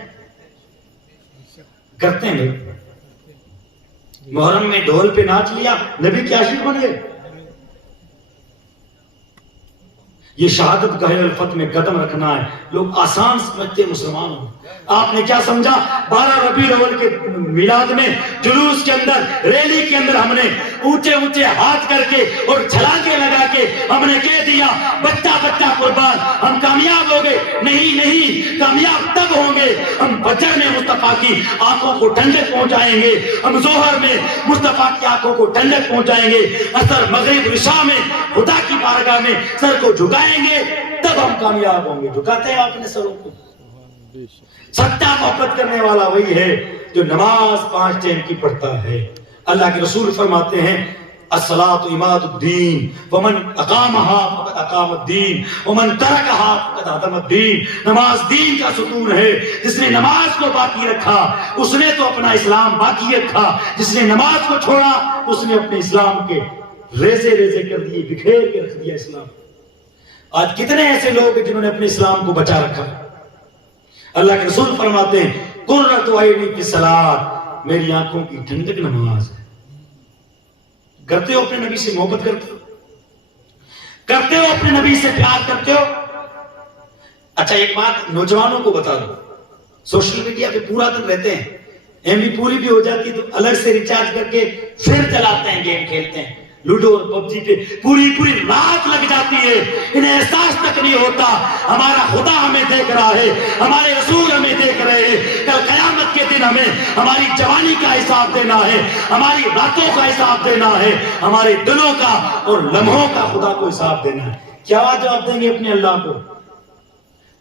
کرتے ہیں. محرم میں ڈھول پہ ناچ لیا، نبی کے عاشق بن گئے. یہ شہادت گاہ الفت میں قدم رکھنا ہے. لوگ آسان سمجھتے مسلمان ہوں. آپ نے کیا سمجھا؟ 12 ربیع الاول کے میلاد میں جلوس کے اندر، ریلی کے اندر ہم نے اونچے اونچے ہاتھ کر کے اور چھلانگے لگا کے ہم نے کہہ دیا بچہ بچہ قربان، ہم کامیاب ہو گئے. نہیں، کامیاب تب ہوں گے ہم فجر میں مصطفیٰ کی آنکھوں کو ٹھنڈک پہنچائیں گے، ہم ظہر میں مصطفیٰ کی آنکھوں کو ٹھنڈک پہنچائیں گے، عصر مغرب عشاء میں خدا کی بارگاہ میں سر کو جھکائیں گے، تب ہم کامیاب ہوں گے. جھکاتے ہیں اپنے سروں کو. سچا محبت کرنے والا وہی ہے جو نماز 5 ٹائم کی پڑھتا ہے. اللہ کے رسول فرماتے ہیں الصلاۃ عماد الدین ومن اقامها فقد اقام الدین ومن ترکها فقد هدم الدین. نماز دین کا ستون ہے. جس نے نماز کو باقی رکھا اس نے تو اپنا اسلام باقی رکھا، جس نے نماز کو چھوڑا اس نے اپنے اسلام کے ریزے ریزے کر دیے، بکھیر کے رکھ دیا اسلام. آج کتنے ایسے لوگ ہیں جنہوں نے اپنے اسلام کو بچا رکھا. اللہ کے رسول فرماتے ہیں قرۃ عینی فی الصلاۃ، میری آنکھوں کی ٹھنڈک نماز ہے. کرتے ہو اپنے نبی سے محبت کرتے ہو؟ کرتے ہو اپنے نبی سے پیار کرتے ہو؟ اچھا ایک بات نوجوانوں کو بتا دو، سوشل میڈیا پہ پورا دن رہتے ہیں، ایم بی پوری بھی ہو جاتی تو الگ سے ریچارج کر کے پھر چلاتے ہیں، گیم کھیلتے ہیں، لوڈو اور پب جی پہ پوری رات لگ جاتی ہے. انہیں احساس تک نہیں ہوتا ہمارا خدا ہمیں دیکھ رہا ہے، ہمارے رسول ہمیں دیکھ رہے ہیں. کل قیامت کے دن ہمیں ہماری جوانی کا حساب دینا ہے، ہماری راتوں کا حساب دینا ہے، ہمارے دلوں کا اور لمحوں کا خدا کو حساب دینا ہے. کیا جواب دیں گے اپنے اللہ کو؟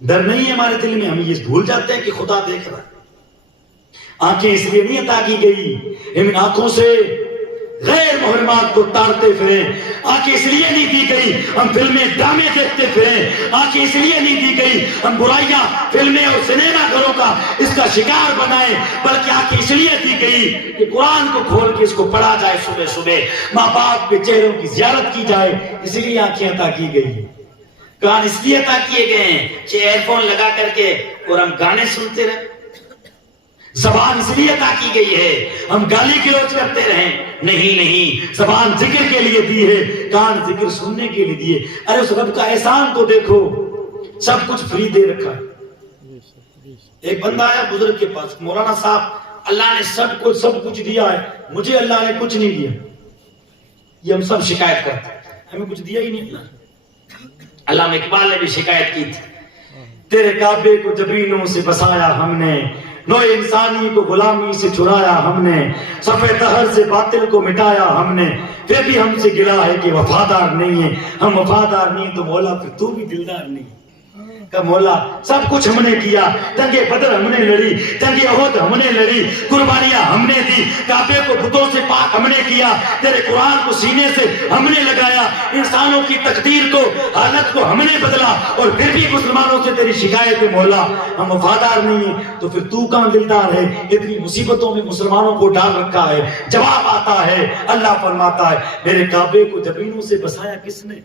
ڈر نہیں ہے ہمارے دل میں. ہم یہ بھول جاتے ہیں کہ خدا دیکھ رہا ہے. آنکھیں اس لیے نہیں عطا کی گئی ان آنکھوں سے غیر محرمات کو تارتے پھریں. آنکھیں اس لیے نہیں دی گئی ہم فلمیں ڈرامے دیکھتے پھریں. آنکھیں اس لیے نہیں دی گئی ہم برائیاں فلمیں اور سنیما گھروں کا اس کا شکار بنائیں، بلکہ آنکھیں اس لیے دی گئی کہ قرآن کو کھول کے اس کو پڑھا جائے، صبح صبح ماں باپ کے چہروں کی زیارت کی جائے. اس لیے آنکھیں عطا کی گئی. کان اس لیے عطا کیے گئے ہیں کہ ایئر فون لگا کر کے اور ہم گانے سنتے رہیں. زبان اس لیے عطا کی گئی ہے ہم گالی گلوچ کرتے رہیں. نہیں، زبان ذکر کے لیے دی ہے، کان ذکر سننے کے لیے دیے. ارے اس رب کا احسان تو دیکھو، سب کچھ فری دے رکھا. ایک بندہ آیا بزرگ کے پاس، مولانا صاحب اللہ نے سب کچھ دیا ہے، مجھے اللہ نے کچھ نہیں دیا. یہ ہم سب شکایت کرتے ہیں، ہمیں کچھ دیا ہی نہیں اللہ. علامہ اقبال نے بھی شکایت کی تھی، تیرے کعبے کو جبینوں سے بسایا ہم نے، نو انسانی کو غلامی سے چھڑایا ہم نے، صفحہ دہر سے باطل کو مٹایا ہم نے، پھر بھی ہم سے گلا ہے کہ وفادار نہیں ہے. ہم وفادار نہیں تو مولا پھر تو بھی دلدار نہیں. کہ مولا سب کچھ ہم نے کیا، جنگ بدر ہم نے لڑی، جنگ احد ہم نے لڑی، قربانیاں ہم نے دی، کعبے کو بتوں سے پاک ہم نے کیا، تیرے قرآن کو سینے سے ہم نے لگایا، انسانوں کی تقدیر کو، حالت کو ہم نے بدلا، اور پھر بھی مسلمانوں سے تیری شکایت ہے مولا ہم وفادار نہیں ہیں، تو پھر تو کہاں دلدار ہے؟ اتنی مصیبتوں میں مسلمانوں کو ڈال رکھا ہے۔ جواب آتا ہے، اللہ فرماتا ہے میرے کعبے کو زمینوں سے بسایا کس نے؟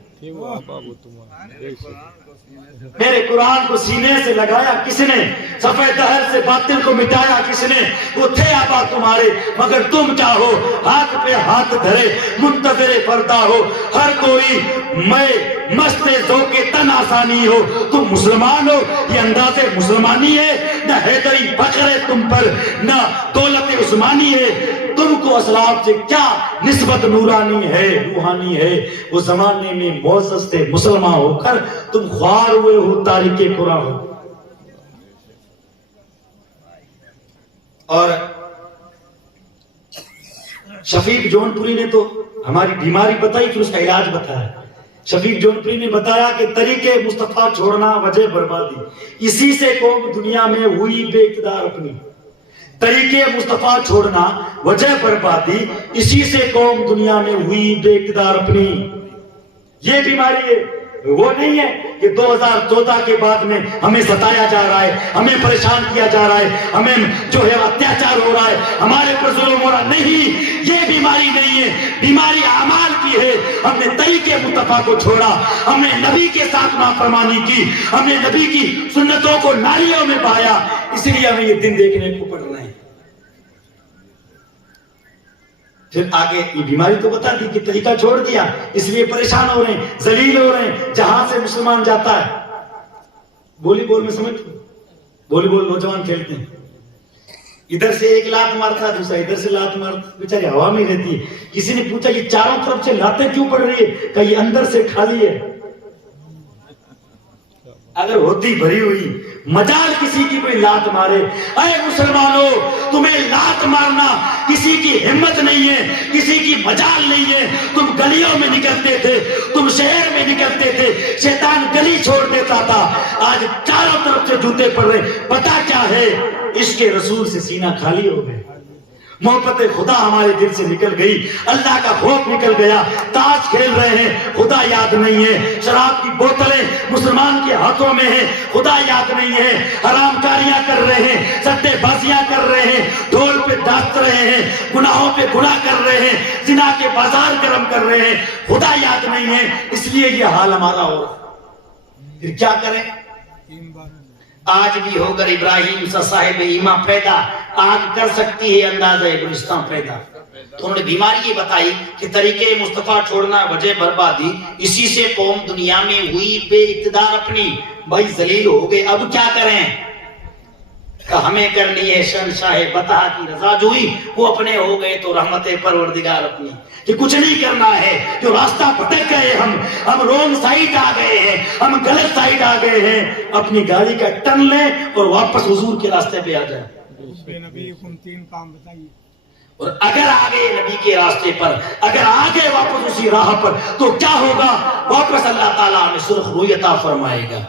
میرے قرآن کو سینے سے لگایا کس نے؟ سفید دہر سے باطل کو مٹایا کس نے؟ وہ تھے آبا تمہارے مگر تم کیا ہو؟ ہاتھ پہ ہاتھ دھرے منتظر فردا ہو، ہر کوئی میں مست ذوق تن آسانی ہو، تم مسلمان ہو یہ انداز مسلمانی ہے، نہ حیدری فخر ہے تم پر، نہ دولت عثمانی ہے، تم کو اسلاف سے کیا نسبت نورانی ہے روحانی ہے، وہ زمانے میں معزز تھے مسلمان ہو کر تم خوار ہوئے ہو تاریخ قرآن ہو۔ اور شفیق جون پوری نے تو ہماری بیماری بتائی پھر اس کا علاج بتایا۔ شفیق جون پوری نے بتایا کہ طریقے مصطفیٰ چھوڑنا وجہ بربادی، اسی سے قوم دنیا میں ہوئی بے اقتدار اپنی۔ طریقے مصطفیٰ چھوڑنا وجہ بربادی، اسی سے قوم دنیا میں ہوئی بے اقتدار اپنی۔ یہ بیماری ہے، وہ نہیں ہے کہ 2014 کے بعد میں ہمیں ستایا جا رہا ہے، ہمیں پریشان کیا جا رہا ہے، ہمیں جو ہے اتیاچار ہو رہا ہے، ہمارے پر ظلم ہو رہا ہے، نہیں، یہ بیماری نہیں ہے، بیماری اعمال کی ہے۔ ہم نے طریقے مصطفیٰ کو چھوڑا، ہم نے نبی کے ساتھ نافرمانی کی، ہم نے نبی کی سنتوں کو نالیوں میں بہایا، اس لیے ہمیں یہ دن دیکھنے کو پڑ رہے ہیں۔ پھر آگے یہ بیماری تو بتا دی کہ طریقہ چھوڑ دیا اس لیے پریشان ہو رہے ہیں، ذلیل ہو رہے ہیں، جہاں سے مسلمان جاتا ہے۔ بولی بول میں سمجھ، بولی بول نوجوان کھیلتے ہیں، ادھر سے ایک لات مارتا ہے دوسرا ادھر سے لات مارتا، بیچاری ہوا میں رہتی ہے۔ کسی نے پوچھا یہ چاروں طرف سے لاتیں کیوں پڑ رہی ہے؟ کہ یہ اندر سے خالی ہے، اگر ہوتی بھری ہوئی مجال کسی کی کوئی لات مارے۔ اے مسلمانوں تمہیں لات مارنا کسی کی ہمت نہیں ہے، کسی کی مجال نہیں ہے۔ تم گلیوں میں نکلتے تھے، تم شہر میں نکلتے تھے، شیطان گلی چھوڑ دیتا تھا، آج چاروں طرف سے جوتے پڑ رہے۔ پتہ کیا ہے؟ عشق رسول سے سینہ خالی ہو گئے، محبت خدا ہمارے دل سے نکل گئی، اللہ کا خوف نکل گیا، تاش کھیل رہے ہیں خدا یاد نہیں ہے، شراب کی بوتلیں مسلمان کے ہاتھوں میں ہیں خدا یاد نہیں ہے، حرام کاریاں کر رہے ہیں، سٹے بازیاں کر رہے ہیں، ڈھول پہ ناچ رہے ہیں، گناہوں پہ گناہ کر رہے ہیں، زنا کے بازار گرم کر رہے ہیں، خدا یاد نہیں ہے، اس لیے یہ حال ہمارا ہو رہا ہے۔ پھر کیا کریں؟ آج بھی ہو کر ابراہیم سا صاحب ایمان پیدا، آگ کر سکتی ہے اندازہ گلستان پیدا۔ تو انہوں نے بیماری یہ بتائی کہ طریقے مصطفیٰ چھوڑنا وجہ بربادی، اسی سے قوم دنیا میں ہوئی بے اقتدار اپنی۔ بھائی ذلیل ہو گئے، اب کیا کریں؟ کہ ہمیں کرنی ہے شہنشاہ بطحہ کی رضا جوئی، وہ اپنے ہو گئے تو رحمت پروردگار اپنی۔ کہ کچھ نہیں کرنا ہے، جو راستہ بھٹک گئے ہم رونگ سائیڈ آ گئے ہیں، ہم غلط سائیڈ آ گئے ہیں، اپنی گاڑی کا ٹرن لیں اور واپس حضور کے راستے پہ آ جائیں۔ نبی کو 3 کام بتائیے، اور اگر آگے نبی کے راستے پر، اگر آگے واپس اسی راہ پر، تو کیا ہوگا؟ واپس اللہ تعالیٰ ہمیں سرخ روی عطا فرمائے گا۔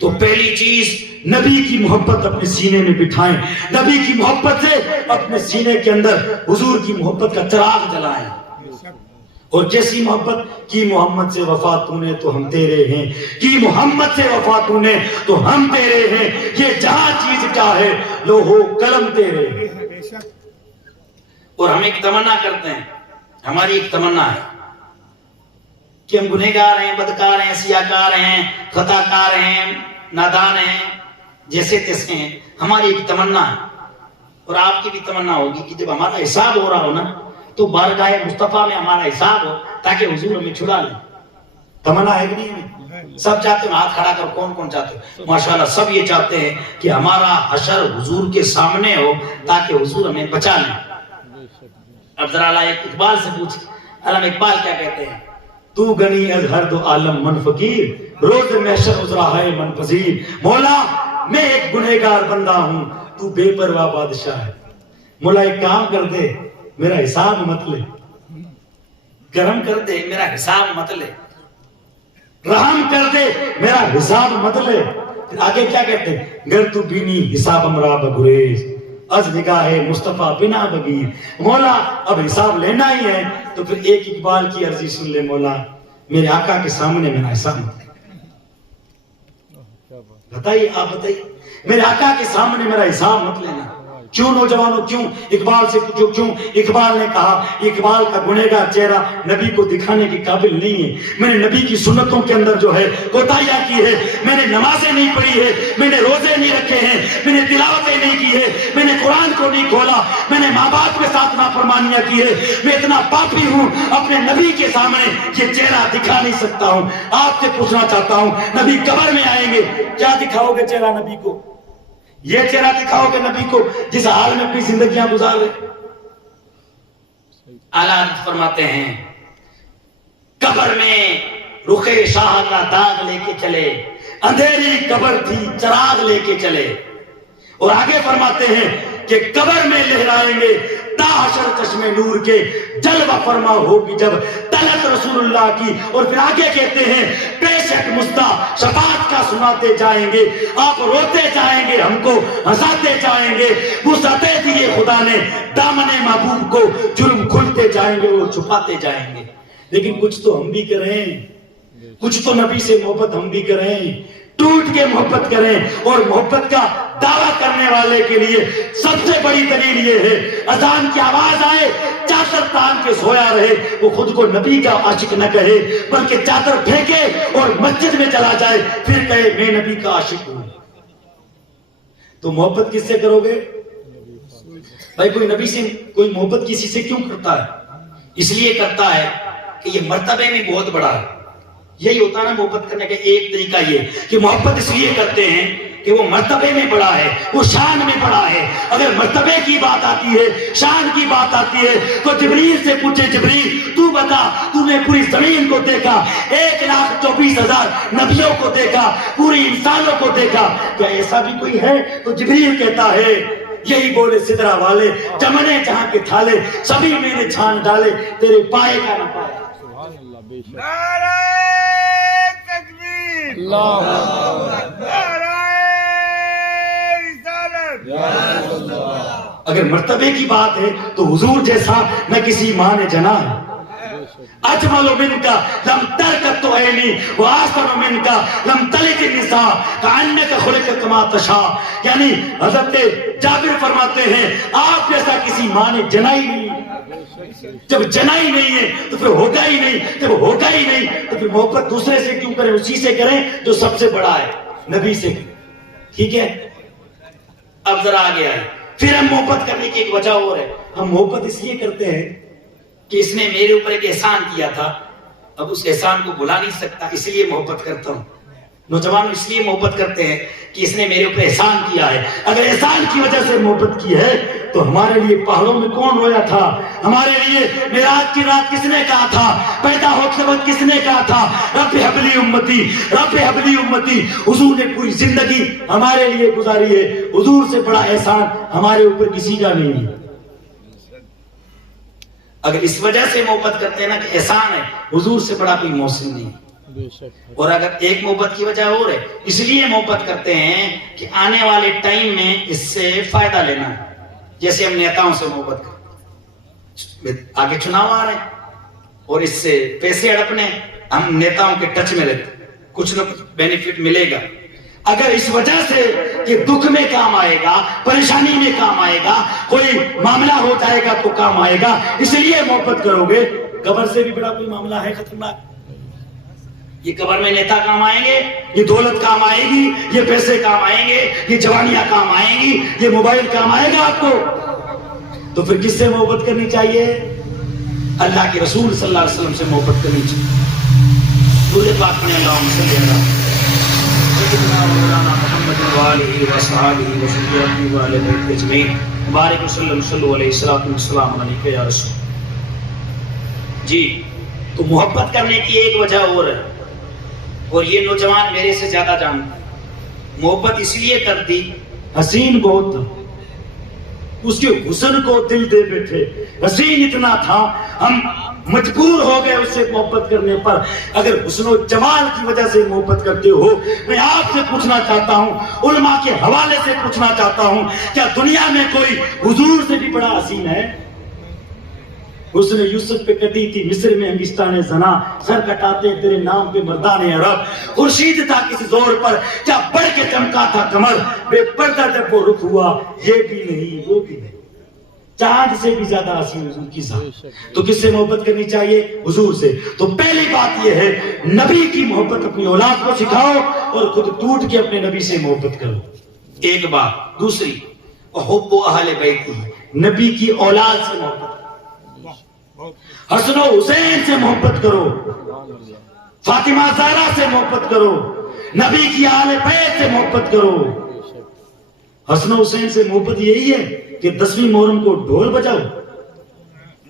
تو پہلی چیز نبی کی محبت اپنے سینے میں بٹھائیں، نبی کی محبت سے اپنے سینے کے اندر حضور کی محبت کا چراغ جلائیں۔ اور جیسی محبت کی محمد سے وفا تو نے تو ہم تیرے ہیں، کی محمد سے وفا تو نے تو ہم تیرے ہیں، یہ جہاں چیز کیا ہے لوہو قلم تیرے ہیں۔ اور ہم ایک تمنا کرتے ہیں، ہماری ایک تمنا ہے کہ ہم گنہگار ہیں، بدکار ہیں، سیاکار ہیں، خطاکار ہیں، نادان ہیں، جیسے تیسے ہیں، ہماری ایک تمنا ہے۔ اور آپ کی بھی تمنا ہوگی کہ جب ہمارا حساب ہو رہا ہو نا تو بارگاہ مصطفیٰ میں ہمارا حساب ہو تاکہ حضور ہمیں چھڑا لیں۔ تمنا ہے کہ نہیں؟ سب چاہتے ہیں، ہاتھ کھڑا کر کون کون چاہتے ہیں؟ ماشاءاللہ سب یہ چاہتے ہیں کہ ہمارا حشر حضور کے سامنے ہو تاکہ حضور ہمیں بچا لیں۔ اب ذرا اللہ اقبال سے پوچھ، علامہ اقبال کیا کہتے ہیں؟ تو گنی از ہر دو عالم من فقیر، روز محشر عذرا ہے من پذیر۔ مولا میں ایک گنہگار بندہ ہوں، تو بے پرواہ بادشاہ ہے۔ مولا ایک کام کر دے، میرا حساب مت لے، کرم کر دے میرا حساب مت لے، رحم کر دے میرا حساب مت لے۔ پھر آگے کیا کہتے ہیں؟ گر تو بینی حساب امرا بگریز از نگاہ مصطفیٰ بنا بگیر. مولا اب حساب لینا ہی ہے تو پھر ایک اقبال کی عرضی سن لے مولا، میرے آقا کے سامنے میرا حساب مت لے. بتائیے، آپ بتائیے، میرے آقا کے سامنے میرا حساب مت لینا. کیوں نوجوانوں، کیوں؟ اقبال سے پوچھو کیوں. اقبال نے کہا، اقبال کا گنہگار چہرہ نبی کو دکھانے کے قابل نہیں ہے. میں نے نبی کی سنتوں کے اندر جو ہے کوتاہیاں کی ہے، میں نے نمازیں نہیں پڑھی ہے، میں نے روزے نہیں رکھے ہیں، میں نے تلاوتیں نہیں کی ہے، میں نے قرآن کو نہیں کھولا، میں نے ماں باپ کے ساتھ نافرمانیاں کی ہے. میں اتنا پاپی ہوں، اپنے نبی کے سامنے یہ چہرہ دکھا نہیں سکتا ہوں. آپ سے پوچھنا چاہتا ہوں، نبی قبر میں آئیں گے، کیا دکھاؤ گے چہرہ نبی کو؟ یہ چہرہ دکھاؤ گے نبی کو جس حال میں اپنی زندگیاں گزار رہے؟ اعلیٰ حضرت فرماتے ہیں قبر میں رخ شاہ کا داغ لے کے چلے، اندھیری قبر تھی چراغ لے کے چلے. اور آگے فرماتے ہیں کہ قبر میں لہرائیں گے تا حشر چشمے نور کے، جلوہ فرما ہوگی جب طلعت رسول اللہ کی. اور پھر آگے کہتے ہیں پیشت مستہ شفاعت کا سناتے جائیں گے، آپ روتے جائیں گے، ہم کو ہنساتے جائیں گے. وسعتیں دیے خدا نے دامن محبوب کو، جرم کھلتے جائیں گے اور چھپاتے جائیں گے. لیکن کچھ تو ہم بھی کریں، کچھ تو نبی سے محبت ہم بھی کریں، ٹوٹ کے محبت کریں. اور محبت کا دعویٰ کرنے والے کے لیے سب سے بڑی دلیل یہ ہے، اذان کی آواز آئے چادر تان کے سویا رہے، وہ خود کو نبی کا عاشق نہ کہے بلکہ چادر پھینکے اور مسجد میں چلا جائے، پھر کہے میں نبی کا عاشق ہوں. تو محبت کس سے کرو گے بھائی؟ کوئی نبی سے کوئی محبت کسی سے کیوں کرتا ہے؟ اس لیے کرتا ہے کہ یہ مرتبے میں بہت بڑا ہے. یہی ہوتا ہے نا محبت کرنے کا ایک طریقہ، یہ کہ محبت اس لیے کرتے ہیں کہ وہ مرتبے میں بڑا ہے، وہ شان میں بڑا ہے. اگر مرتبے کی بات آتی ہے، شان کی بات آتی ہے، تو جبریل سے پوچھے جبریل تو بتا، تو نے پوری زمین کو دیکھا، 1,24,000 نبیوں کو دیکھا، پوری انسانوں کو دیکھا، کیا ایسا بھی کوئی ہے؟ تو جبریل کہتا ہے یہی بولے سدرا والے، چمنے جہاں کے تھالے سبھی میں نے چھان ڈالے، تیرے پائے کا نہ پایا. نعرہ تکبیر، نعرہ رسالت. اگر مرتبے کی بات ہے تو حضور جیسا نہ کسی ماں نے جنا ہے. اجمل من کا لم ترکت تو عینی وآسن من کا لم تلد النساء کأنک خلقت کما تشاء. یعنی حضرت جابر فرماتے ہیں آپ جیسا کسی ماں نے جنا ہی نہیں. جب جنا ہی نہیں ہے تو پھر ہوگا ہی نہیں، جب ہوگا ہی نہیں تو پھر محبت دوسرے سے کیوں کریں؟ اسی سے کریں جو سب سے بڑا ہے، نبی سے کریں. ٹھیک ہے؟ اب ذرا آگے آئے. پھر ہم محبت کرنے کی ایک وجہ اور ہے، ہم محبت اس لیے کرتے ہیں کہ اس نے میرے اوپر ایک احسان کیا تھا، اب اس احسان کو بھلا نہیں سکتا، اس لیے محبت کرتا ہوں. نوجوان اس لیے محبت کرتے ہیں کہ اس نے میرے اوپر احسان کیا ہے. اگر احسان کی وجہ سے محبت کی ہے تو ہمارے لیے پہاڑوں میں کون رویا تھا؟ ہمارے لیے معراج کی رات کس نے کہا تھا؟ پیدا ہوتے وقت کس نے کہا تھا رب حبلی امتی، رب حبلی امتی؟ حضور نے پوری زندگی ہمارے لیے گزاری ہے. حضور سے بڑا احسان ہمارے اوپر کسی کا نہیں ہے. اگر اس وجہ سے محبت کرتے ہیں نا کہ احسان ہے، حضور سے بڑا کوئی محسن نہیں. اور اگر ایک محبت کی وجہ اور ہے، اس لیے محبت کرتے ہیں کہ آنے والے ٹائم میں اس سے فائدہ لینا ہے. جیسے ہم نیتاؤں سے محبت کرتے ہیں، آگے چناؤ آ رہے ہیں اور اس سے پیسے ہڑپنے، ہم نیتاؤں کے ٹچ میں رہتے ہیں، کچھ نہ کچھ بینیفٹ ملے گا. اگر اس وجہ سے کہ دکھ میں کام آئے گا، پریشانی میں کام آئے گا، کوئی معاملہ ہو جائے گا تو کام آئے گا، اس لیے محبت کرو گے. قبر سے بھی بڑا کوئی معاملہ ہے خطرناک؟ یہ قبر میں نیتا کام آئیں گے، یہ دولت کام آئے گی، یہ پیسے کام آئیں گے، یہ جوانیاں کام آئیں گی، یہ موبائل کام آئے گا آپ کو. تو پھر کس سے محبت کرنی چاہیے؟ اللہ کے رسول صلی اللہ علیہ وسلم سے محبت کرنی چاہیے. سورہ پاک میں اللہم صلی اللہ سیدنا مولانا محمد وآلہ وصحبہ وسلم وعلی بیت اجمعین بارک وسلم صلی علیہ السلام علیکہ یا رسول. جی، تو محبت کرنے کی ایک وجہ اور ہے، اور یہ نوجوان میرے سے زیادہ جانتا ہے. محبت اس لیے کر دی، حسین بہت تھا، اس کے حسن کو دل دے بیٹھے. حسین اتنا تھا، ہم مجبور ہو گئے اس سے محبت کرنے پر. اگر حسن و جمال کی وجہ سے محبت کرتے ہو, میں آپ سے پوچھنا چاہتا ہوں, علماء کے حوالے سے پوچھنا چاہتا ہوں, کیا دنیا میں کوئی حضور سے بھی بڑا حسین ہے؟ اس نے یوسف پہ کٹی تھی مصر میں انگشتان زنا, سر کٹاتے تیرے نام پہ مردان عرب. خورشید تھا کسی زور پر, کیا بڑھ کے چمکا تھا کمر, بے پردہ جب وہ رخ ہوا, یہ بھی نہیں وہ بھی نہیں. چاند سے بھی زیادہ حسین حضور کی ذات. تو کس سے محبت کرنی چاہیے؟ حضور سے. تو پہلی بات یہ ہے, نبی کی محبت اپنی اولاد کو سکھاؤ اور خود ٹوٹ کے اپنے نبی سے محبت کرو. ایک بات. دوسری, حب اہل بیت, نبی کی اولاد سے محبت, حسن و حسین سے محبت کرو, فاطمہ زہرا سے محبت کرو, نبی کی آل بیت سے محبت کرو. حسن و حسین سے محبت یہی ہے کہ 10ویں محرم کو ڈھول بجاؤ,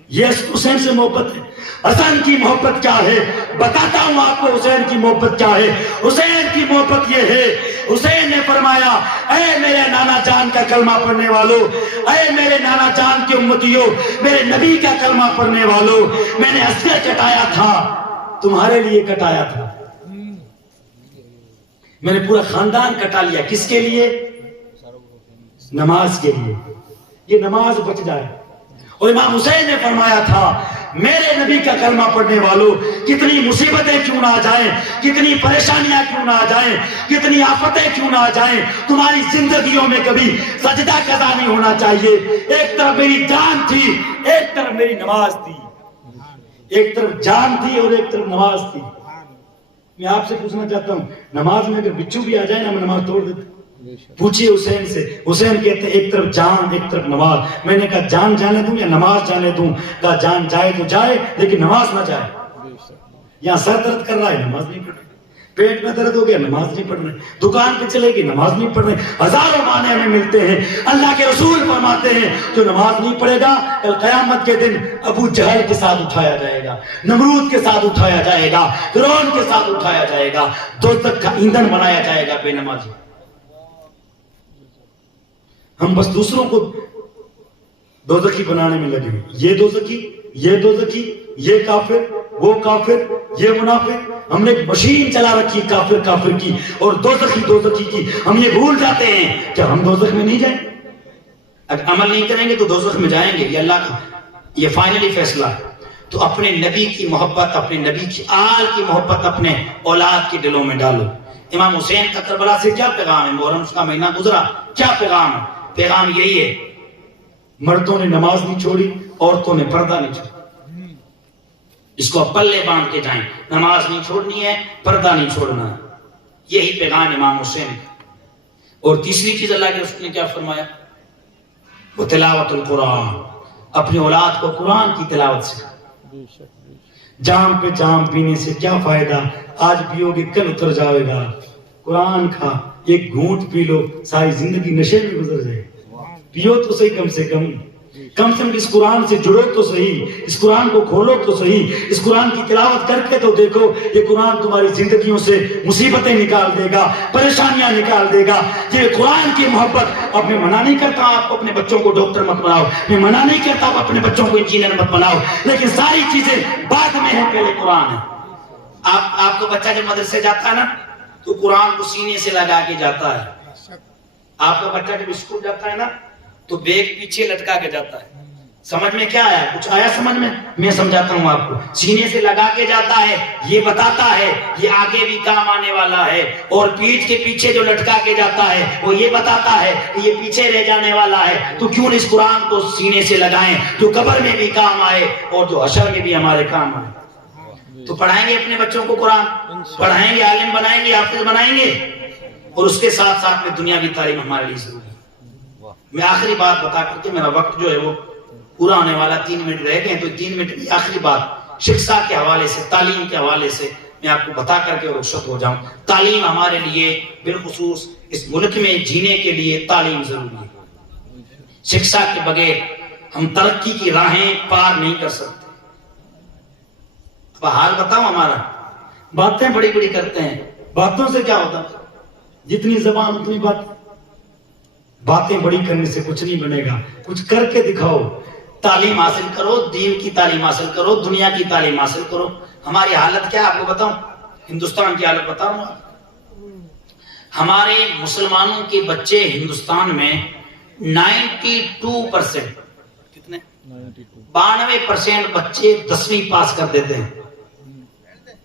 یہ حسین سے محبت ہے. حسن کی محبت کیا ہے بتاتا ہوں آپ کو. حسین کی محبت کیا ہے؟ حسین کی محبت یہ ہے, حسین نے فرمایا, اے میرے نانا جان کا کلمہ پڑھنے والوں, اے میرے نانا جان کے امتیوں, میرے نبی کا کلمہ پڑھنے والوں, میں نے اصغر کٹایا تھا, تمہارے لیے کٹایا تھا. میں نے پورا خاندان کٹا لیا. کس کے لیے؟ نماز کے لیے. یہ نماز بچ جائے. اور امام حسین نے فرمایا تھا, میرے نبی کا کلمہ پڑھنے والوں, کتنی مصیبتیں کیوں نہ آ جائیں, کتنی پریشانیاں کیوں نہ آ جائیں, کتنی آفتیں کیوں نہ آ جائیں, تمہاری زندگیوں میں کبھی سجدہ قضا نہیں ہونا چاہیے. ایک طرف میری جان تھی, ایک طرف میری نماز تھی. ایک طرف جان تھی اور ایک طرف نماز تھی. میں آپ سے پوچھنا چاہتا ہوں, نماز میں اگر بچھو بھی آ جائے نا, میں نماز توڑ دیتا. پوچھئے حسین سے. حسین کہتے ہیں ایک طرف جان ایک طرف نماز. میں نے کہا جان جانے دوں یا نماز جانے دوں؟ کہا جان جائے تو جائے لیکن نماز نہ جائے. یہاں سر درد کر رہا ہے, نماز نہیں پڑھ رہے. پیٹ میں درد ہو گیا, نماز نہیں پڑھ رہے. دکان پہ چلے گی, نماز نہیں پڑھ رہے. ہزاروں معنی ہمیں ملتے ہیں. اللہ کے رسول فرماتے ہیں جو نماز نہیں پڑھے گا کل قیامت کے دن ابو جہل کے ساتھ اٹھایا جائے گا, نمرود کے ساتھ اٹھایا جائے گا, فرعون کے ساتھ اٹھایا جائے گا, دوزخ کا ایندھن بنایا جائے گا بے نمازی. ہم بس دوسروں کو دوزخی بنانے میں لگے. یہ دوزخی, یہ دوزخی, یہ کافر, وہ کافر, یہ منافق. ہم نے ایک مشین چلا رکھی کافر کافر کی اور دوزخی دوزخی کی. ہم یہ بھول جاتے ہیں کہ ہم دوزخ میں نہیں جائیں. اگر عمل نہیں کریں گے تو دوزخ میں جائیں گے. یہ اللہ کا یہ فائنلی فیصلہ ہے. تو اپنے نبی کی محبت, اپنے نبی کی آل کی محبت اپنے اولاد کے دلوں میں ڈالو. امام حسین کا کربلا سے کیا پیغام ہے؟ محرم کا مہینہ گزرا, کیا پیغام ہے؟ پیغام یہی ہے, مردوں نے نماز نہیں چھوڑی, عورتوں نے پردہ نہیں چھوڑا. اس کو پلے باندھ کے جائیں, نماز نہیں چھوڑنی ہے, پردہ نہیں چھوڑنا ہے. یہی پیغام امام حسین کا. اور تیسری چیز اللہ کے رسول نے کیا فرمایا؟ وہ تلاوت القرآن. اپنی اولاد کو قرآن کی تلاوت سکھا. جام پہ جام پینے سے کیا فائدہ, آج پیو گے کل اتر جائے گا. قرآن کھا, ایک گھونٹ پی لو, ساری زندگی نشے میں گزر جائے. پیو تو صحیح, کم سے کم اس قرآن سے جڑو تو صحیح, اس قرآن کو کھولو تو صحیح, اس قرآن کی تلاوت کر کے تو دیکھو. یہ قرآن تمہاری زندگیوں سے مصیبتیں نکال دے گا, پریشانیاں نکال دے گا. یہ قرآن کی محبت. اب میں منع نہیں کرتا آپ کو اپنے بچوں کو ڈاکٹر مت بناؤ, میں منع نہیں کرتا آپ اپنے بچوں کو انجینئر مت بناؤ, لیکن ساری چیزیں بعد میں ہیں, پہلے قرآن ہے. آپ کو بچہ جب مدرسے جاتا ہے نا تو قرآن کو سینے سے لگا کے جاتا ہے. آپ کا بچہ جب اسکول جاتا ہے نا تو بیگ پیچھے لٹکا کے جاتا ہے. سمجھ میں کیا آیا؟ کچھ آیا سمجھ میں؟ میں سمجھاتا ہوں آپ کو. سینے سے لگا کے جاتا ہے, یہ بتاتا ہے یہ آگے بھی کام آنے والا ہے. اور پیٹھ کے پیچھے جو لٹکا کے جاتا ہے وہ یہ بتاتا ہے کہ یہ پیچھے رہ جانے والا ہے. تو کیوں اس قرآن کو سینے سے لگائیں جو قبر میں بھی کام آئے اور جو حشر میں بھی ہمارے کام آئے. تو پڑھائیں گے اپنے بچوں کو قرآن, پڑھائیں گے, عالم بنائیں گے, حافظ بنائیں گے, اور اس کے ساتھ ساتھ میں دنیاوی تعلیم ہمارے لیے ضروری ہے. میں آخری بات بتا کر کے, میرا وقت جو ہے وہ پورا ہونے والا, 3 منٹ رہ گئے, تو 3 منٹ کی آخری بات شکشا کے حوالے سے, تعلیم کے حوالے سے میں آپ کو بتا کر کے رخصت ہو جاؤں. تعلیم ہمارے لیے بالخصوص اس ملک میں جینے کے لیے تعلیم ضروری ہے. شکشا کے بغیر ہم ترقی کی راہیں پار نہیں کر سکتے. حال بتاؤں ہمارا, باتیں بڑی بڑی کرتے ہیں, باتوں سے کیا ہوتا؟ جتنی زبان اتنی بات. باتیں بڑی کرنے سے کچھ نہیں بنے گا, کچھ کر کے دکھاؤ. تعلیم حاصل کرو, دین کی تعلیم حاصل کرو, دنیا کی تعلیم حاصل کرو. ہماری حالت کیا آپ کو بتاؤں, ہندوستان کی حالت بتا رہا ہوں. ہمارے مسلمانوں کے بچے ہندوستان میں 92%, کتنے 92% بچے 10ویں پاس کر دیتے ہیں,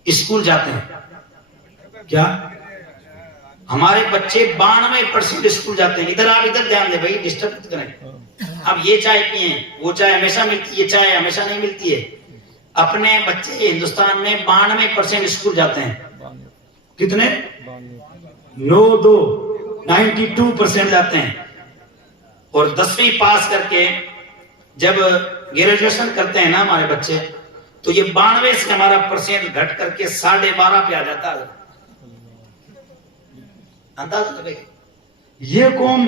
اسکول جاتے ہیں. کیا ہمارے بچے 92% اسکول جاتے ہیں. ادھر آپ ادھر دھیان دیں بھائی, ڈسٹرب کریں. اب یہ چائے پیئیں, وہ چائے ہمیشہ ملتی ہے, یہ چائے ہمیشہ نہیں ملتی ہے. اپنے بچے ہندوستان میں 92% اسکول جاتے ہیں. کتنے؟ 92% جاتے ہیں. اور 10ویں پاس کر کے جب گریجویشن کرتے ہیں نا ہمارے بچے, تو یہ 92 سے ہمارا % گھٹ کر کے 12.5 پہ آ جاتا ہے. اندازہ لگے. یہ قوم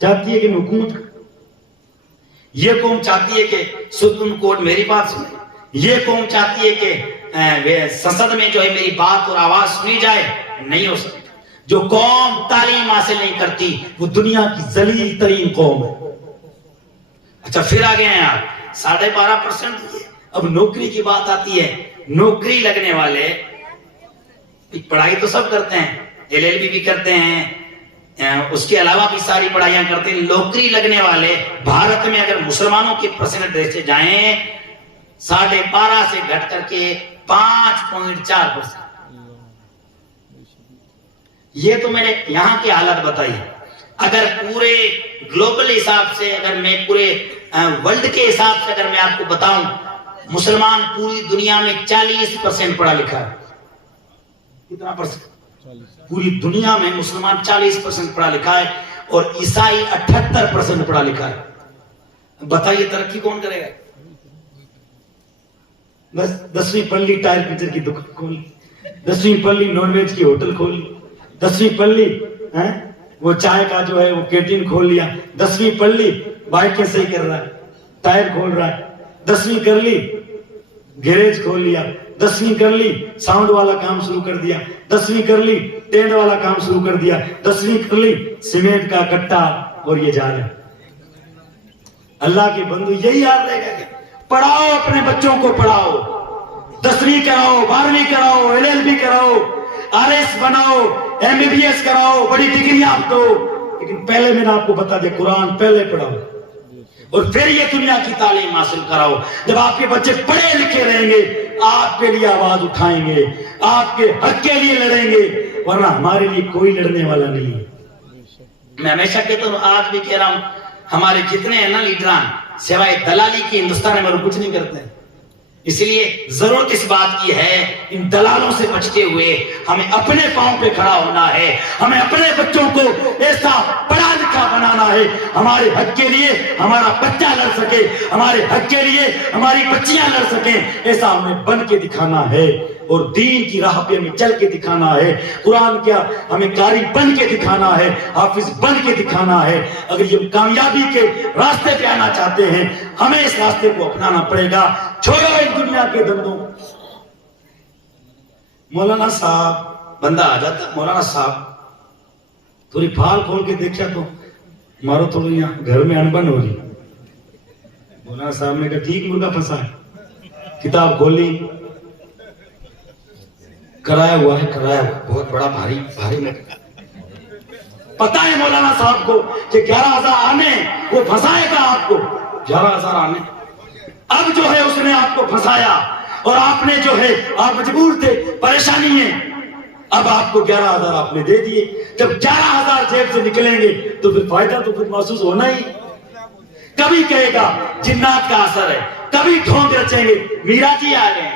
چاہتی ہے کہ حکومت, یہ قوم چاہتی ہے کہ سپریم کورٹ میری بات سنے, یہ قوم چاہتی ہے کہ سنسد میں جو ہے میری بات اور آواز سنی جائے. نہیں ہو سکتا. جو قوم تعلیم حاصل نہیں کرتی وہ دنیا کی ذلیل ترین قوم ہے. اچھا پھر آگے ہیں آپ 12.5%. اب نوکری کی بات آتی ہے. نوکری لگنے والے, پڑھائی تو سب کرتے ہیں, LLB بھی کرتے ہیں, اس کے علاوہ بھی ساری پڑھائیاں کرتے ہیں. نوکری لگنے والے بھارت میں اگر مسلمانوں کے پرسنٹیج سے جائیں 12.5 سے گھٹ کر کے 5.4%. یہ تو میں نے یہاں کی حالت بتائی. اگر پورے گلوبل حساب سے, اگر میں پورے ورلڈ کے حساب سے اگر میں آپ کو بتاؤں, مسلمان پوری دنیا میں 40% پڑھا لکھا ہے. کتنا پرسنٹ؟ پوری دنیا میں مسلمان 40% پڑھا لکھا ہے, اور عیسائی 78% پڑھا لکھا ہے. بتائیے ترقی کون کرے گا؟ بس 10ویں پڑھ لی ٹائر پنچر کی دکان کھول لی, 10ویں پڑھ لی نان ویج کی ہوٹل کھول لی, 10ویں پڑھ لی وہ چائے کا جو ہے وہ کینٹین کھول لیا, 10ویں پڑھ لی بائکیں صحیح کر رہا ہے, ٹائر کھول رہا ہے, 10ویں کر لی گیریج کھول لیا, 10ویں کر لی ساؤنڈ والا کام شروع کر دیا, 10ویں کر لی ٹینٹ والا کام شروع کر دیا, 10ویں کر لی سیمنٹ کا کٹا, اور یہ جا رہے. اللہ کے بندو یہی یاد رہے گا کہ پڑھاؤ, اپنے بچوں کو پڑھاؤ, 10ویں کراؤ, 12ویں کراؤ, LLB کراؤ, RS بناؤ, MBBS کراؤ, بڑی ڈگری آپ دو, لیکن پہلے میں نے آپ کو بتا دیا قرآن پہلے پڑھاؤ, اور پھر یہ دنیا کی تعلیم حاصل کراؤ. جب آپ کے بچے پڑھے لکھے رہیں گے آپ کے لیے آواز اٹھائیں گے, آپ کے حق کے لیے لڑیں گے, ورنہ ہمارے لیے کوئی لڑنے والا نہیں ہے. میں ہمیشہ کہتا ہوں, آج بھی کہہ رہا ہوں, ہمارے جتنے ہیں نا لیڈران, سوائے دلالی کی ہندوستان میں کچھ نہیں کرتے ہیں. اس لیے ضرورت اس بات کی ہے ان دلالوں سے بچتے ہوئے ہمیں اپنے پاؤں پہ کھڑا ہونا ہے. ہمیں اپنے بچوں کو ایسا پڑھا لکھا بنانا ہے, ہمارے حق کے لیے ہمارا بچہ لڑ سکے, ہمارے حق کے لیے ہماری بچیاں لڑ سکیں. ایسا ہمیں بن کے دکھانا ہے, اور دین کی راہ پہ ہمیں چل کے دکھانا ہے. قرآن کیا ہمیں قاری بن کے دکھانا ہے, حافظ بن کے دکھانا ہے. اگر یہ کامیابی کے راستے پہ آنا چاہتے ہیں ہمیں اس راستے کو اپنانا پڑے گا. چھوڑو اس دنیا کے دندوں. مولانا صاحب بندہ آ جاتا, مولانا صاحب تھوڑی پھال کھول کے دیکھا تو مارو تھوڑی یہاں گھر میں انبن ہو رہی. مولانا صاحب نے کہا ٹھیک مرغا پھنسا ہے. کتاب کھولی, کرایا ہوا ہے, کرایا ہوا بہت بڑا بھاری میں. پتا ہے مولانا صاحب کو کہ 11,000 آنے وہ پھنسائے گا آپ کو, 11,000 آنے. اب جو ہے اس نے آپ کو پھنسایا, اور آپ نے جو ہے آپ مجبور تھے, پریشانی ہے. اب آپ کو 11,000 آپ نے دے دیے. جب 11,000 جیب سے نکلیں گے تو پھر فائدہ تو پھر محسوس ہونا ہی. کبھی کہے گا جنات کا اثر ہے, کبھی ڈھونگ رچیں گے میرا جی آ گئے.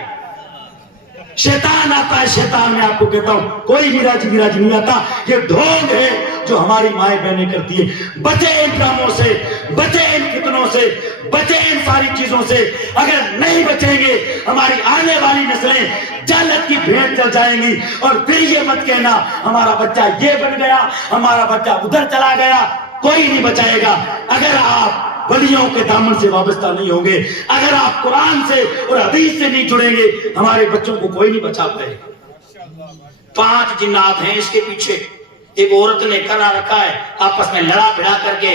شیطان آتا ہے, شیطان میں آپ کو کہتا ہوں کوئی میرا جی نہیں آتا. یہ ڈھونگ ہے جو ہماری مائیں بہنیں کرتی ہے. بچے ان ڈراموں سے, بچے ان فتنوں سے, بچے ان ساری چیزوں سے. اگر نہیں بچیں گے ہماری آنے والی نسلیں جنت کی بھیڑ چل جائیں گی. اور پھر یہ مت کہنا ہمارا بچہ یہ بن گیا, ہمارا بچہ ادھر چلا گیا. کوئی نہیں بچائے گا اگر آپ ولیوں کے دامن سے وابستہ نہیں ہوں گے, اگر آپ قرآن سے اور حدیث سے نہیں جڑیں گے. ہمارے بچوں کو کوئی نہیں بچا پائے. 5 جنات ہیں اس کے پیچھے. ایک عورت نے کرا رکھا ہے, آپس میں لڑا بھڑا کر کے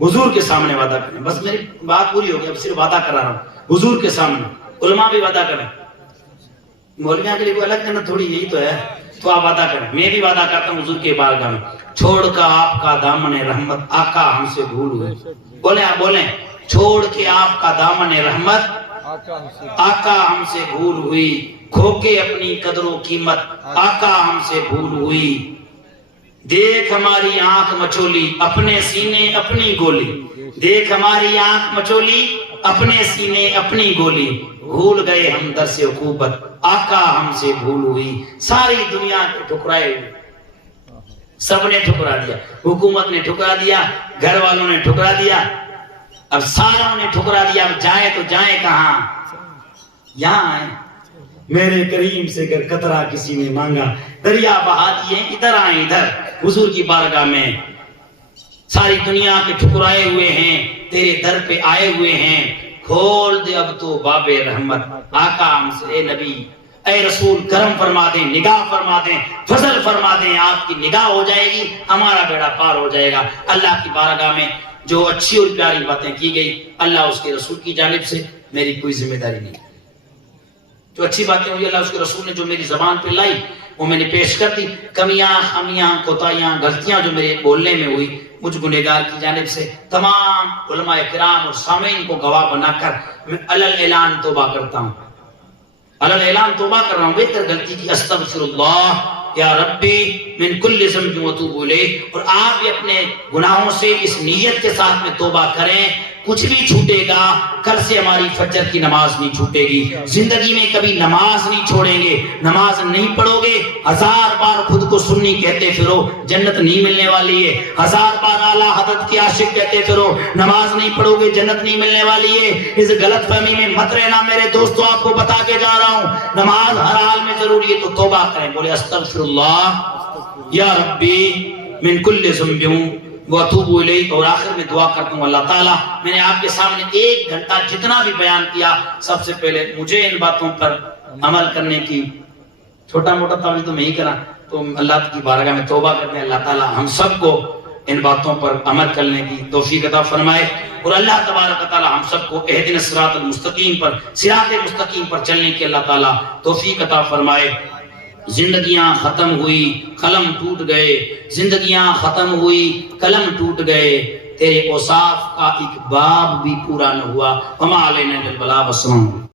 حضور کے سامنے وعدہ کریں. بس میری بات پوری ہو گئی, اب صرف وعدہ کرا رہا ہوں حضور کے سامنے. علماء بھی وعدہ کریں, مولویوں کے لیے کوئی الگ جنت تھوڑی, یہی تو ہے. تو آپ وعدہ کریں, میں بھی وعدہ کرتا ہوں حضور کے بارگاہ میں, چھوڑ کر آپ کا دامن رحمت آقا ہم سے بھول ہوئی. بولیں آپ بولیں, چھوڑ کے آپ کا دامن رحمت آقا ہم سے بھول ہوئی, کھو کے اپنی قدر و قیمت آقا ہم سے بھول ہوئی. دیکھ ہماری آنکھ مچولی اپنے سینے اپنی گولی, دیکھ ہماری آنکھ مچولی اپنے سینے اپنی گولی, بھول گئے ہم درس عقوبت آقا ہم سے بھول ہوئی. ساری دنیا کے ٹھکرائے ہوئے, سب نے ٹھکرا دیا, حکومت نے ٹھکرا دیا, گھر والوں نے ٹھکرا دیا, اب ساروں نے ٹھکرا دیا. اب جائیں تو جائیں کہاں؟ یہاں آئیں. میرے کریم سے اگر قطرہ کسی نے مانگا, دریا بہا دیے ادھر آئیں ادھر حضور کی بارگاہ میں. ساری دنیا کے ٹھکرائے ہوئے ہیں, تیرے در پہ آئے ہوئے ہیں, کھول دے اب تو باب رحمت آقا ہم سے. اے نبی اے رسول کرم فرما دیں, نگاہ فرما دیں, فضل فرما دیں. آپ کی نگاہ ہو جائے گی, ہمارا بیڑا پار ہو جائے گا. اللہ کی بارگاہ میں جو اچھی اور پیاری باتیں کی گئی, اللہ اس کے رسول کی جانب سے, میری کوئی ذمہ داری نہیں. جو اچھی باتیں ہوئی اللہ اس کے رسول نے جو میری زبان پہ لائی وہ میں نے پیش کر دی. کمیاں خامیاں کوتاہیاں غلطیاں جو میرے بولنے میں ہوئی مجھ گنہگار کی جانب سے تمام علماء کرام اور سامعین کو گواہ بنا کر میں علل اعلان توبہ کرتا ہوں. علل اعلان توبہ کر رہا ہوں بہتر غلطی کی. استغفر اللہ یا ربی من کل ذنب واتوب الیہ. اور آپ بھی اپنے گناہوں سے اس نیت کے ساتھ میں توبہ کریں, کچھ بھی چھوٹے گا کل سے ہماری فجر کی نماز نہیں چھوٹے گی. زندگی میں کبھی نماز نہیں چھوڑیں گے. نماز نہیں پڑھو گے, 1000 بار خود کو سنی کہتے پھرو, جنت نہیں ملنے والی ہے. 1000 بار اعلیٰ حضرت کے عاشق کہتے پھرو, نماز نہیں پڑھو گے جنت نہیں ملنے والی ہے. اس غلط فہمی میں مت رہنا میرے دوستوں, آپ کو بتا کے جا رہا ہوں نماز ہر حال میں ضروری ہے. تو توبہ کریں, بولے استغفر اللہ یا ربی من کل ذنب واتوب الیہ. اور آخر میں دعا کرتا ہوں اللہ تعالیٰ میں نے آپ کے سامنے 1 گھنٹہ جتنا بھی بیان کیا, سب سے پہلے مجھے ان باتوں پر عمل کرنے کی, چھوٹا موٹا تعویذ تو میں ہی کرا, تو اللہ کی بارگاہ میں توبہ کرتے ہیں اللہ تعالیٰ ہم سب کو ان باتوں پر عمل کرنے کی توفیق عطا فرمائے. اور اللہ تبارک و تعالیٰ ہم سب کو اہدنا الصراط المستقیم پر, صراط مستقیم پر چلنے کی اللہ تعالیٰ توفیق عطا فرمائے. زندگیاں ختم ہوئی قلم ٹوٹ گئے, زندگیاں ختم ہوئی قلم ٹوٹ گئے, تیرے اوصاف کا ایک باب بھی پورا نہ ہوا. وما علینا الا البلاغ. السلام.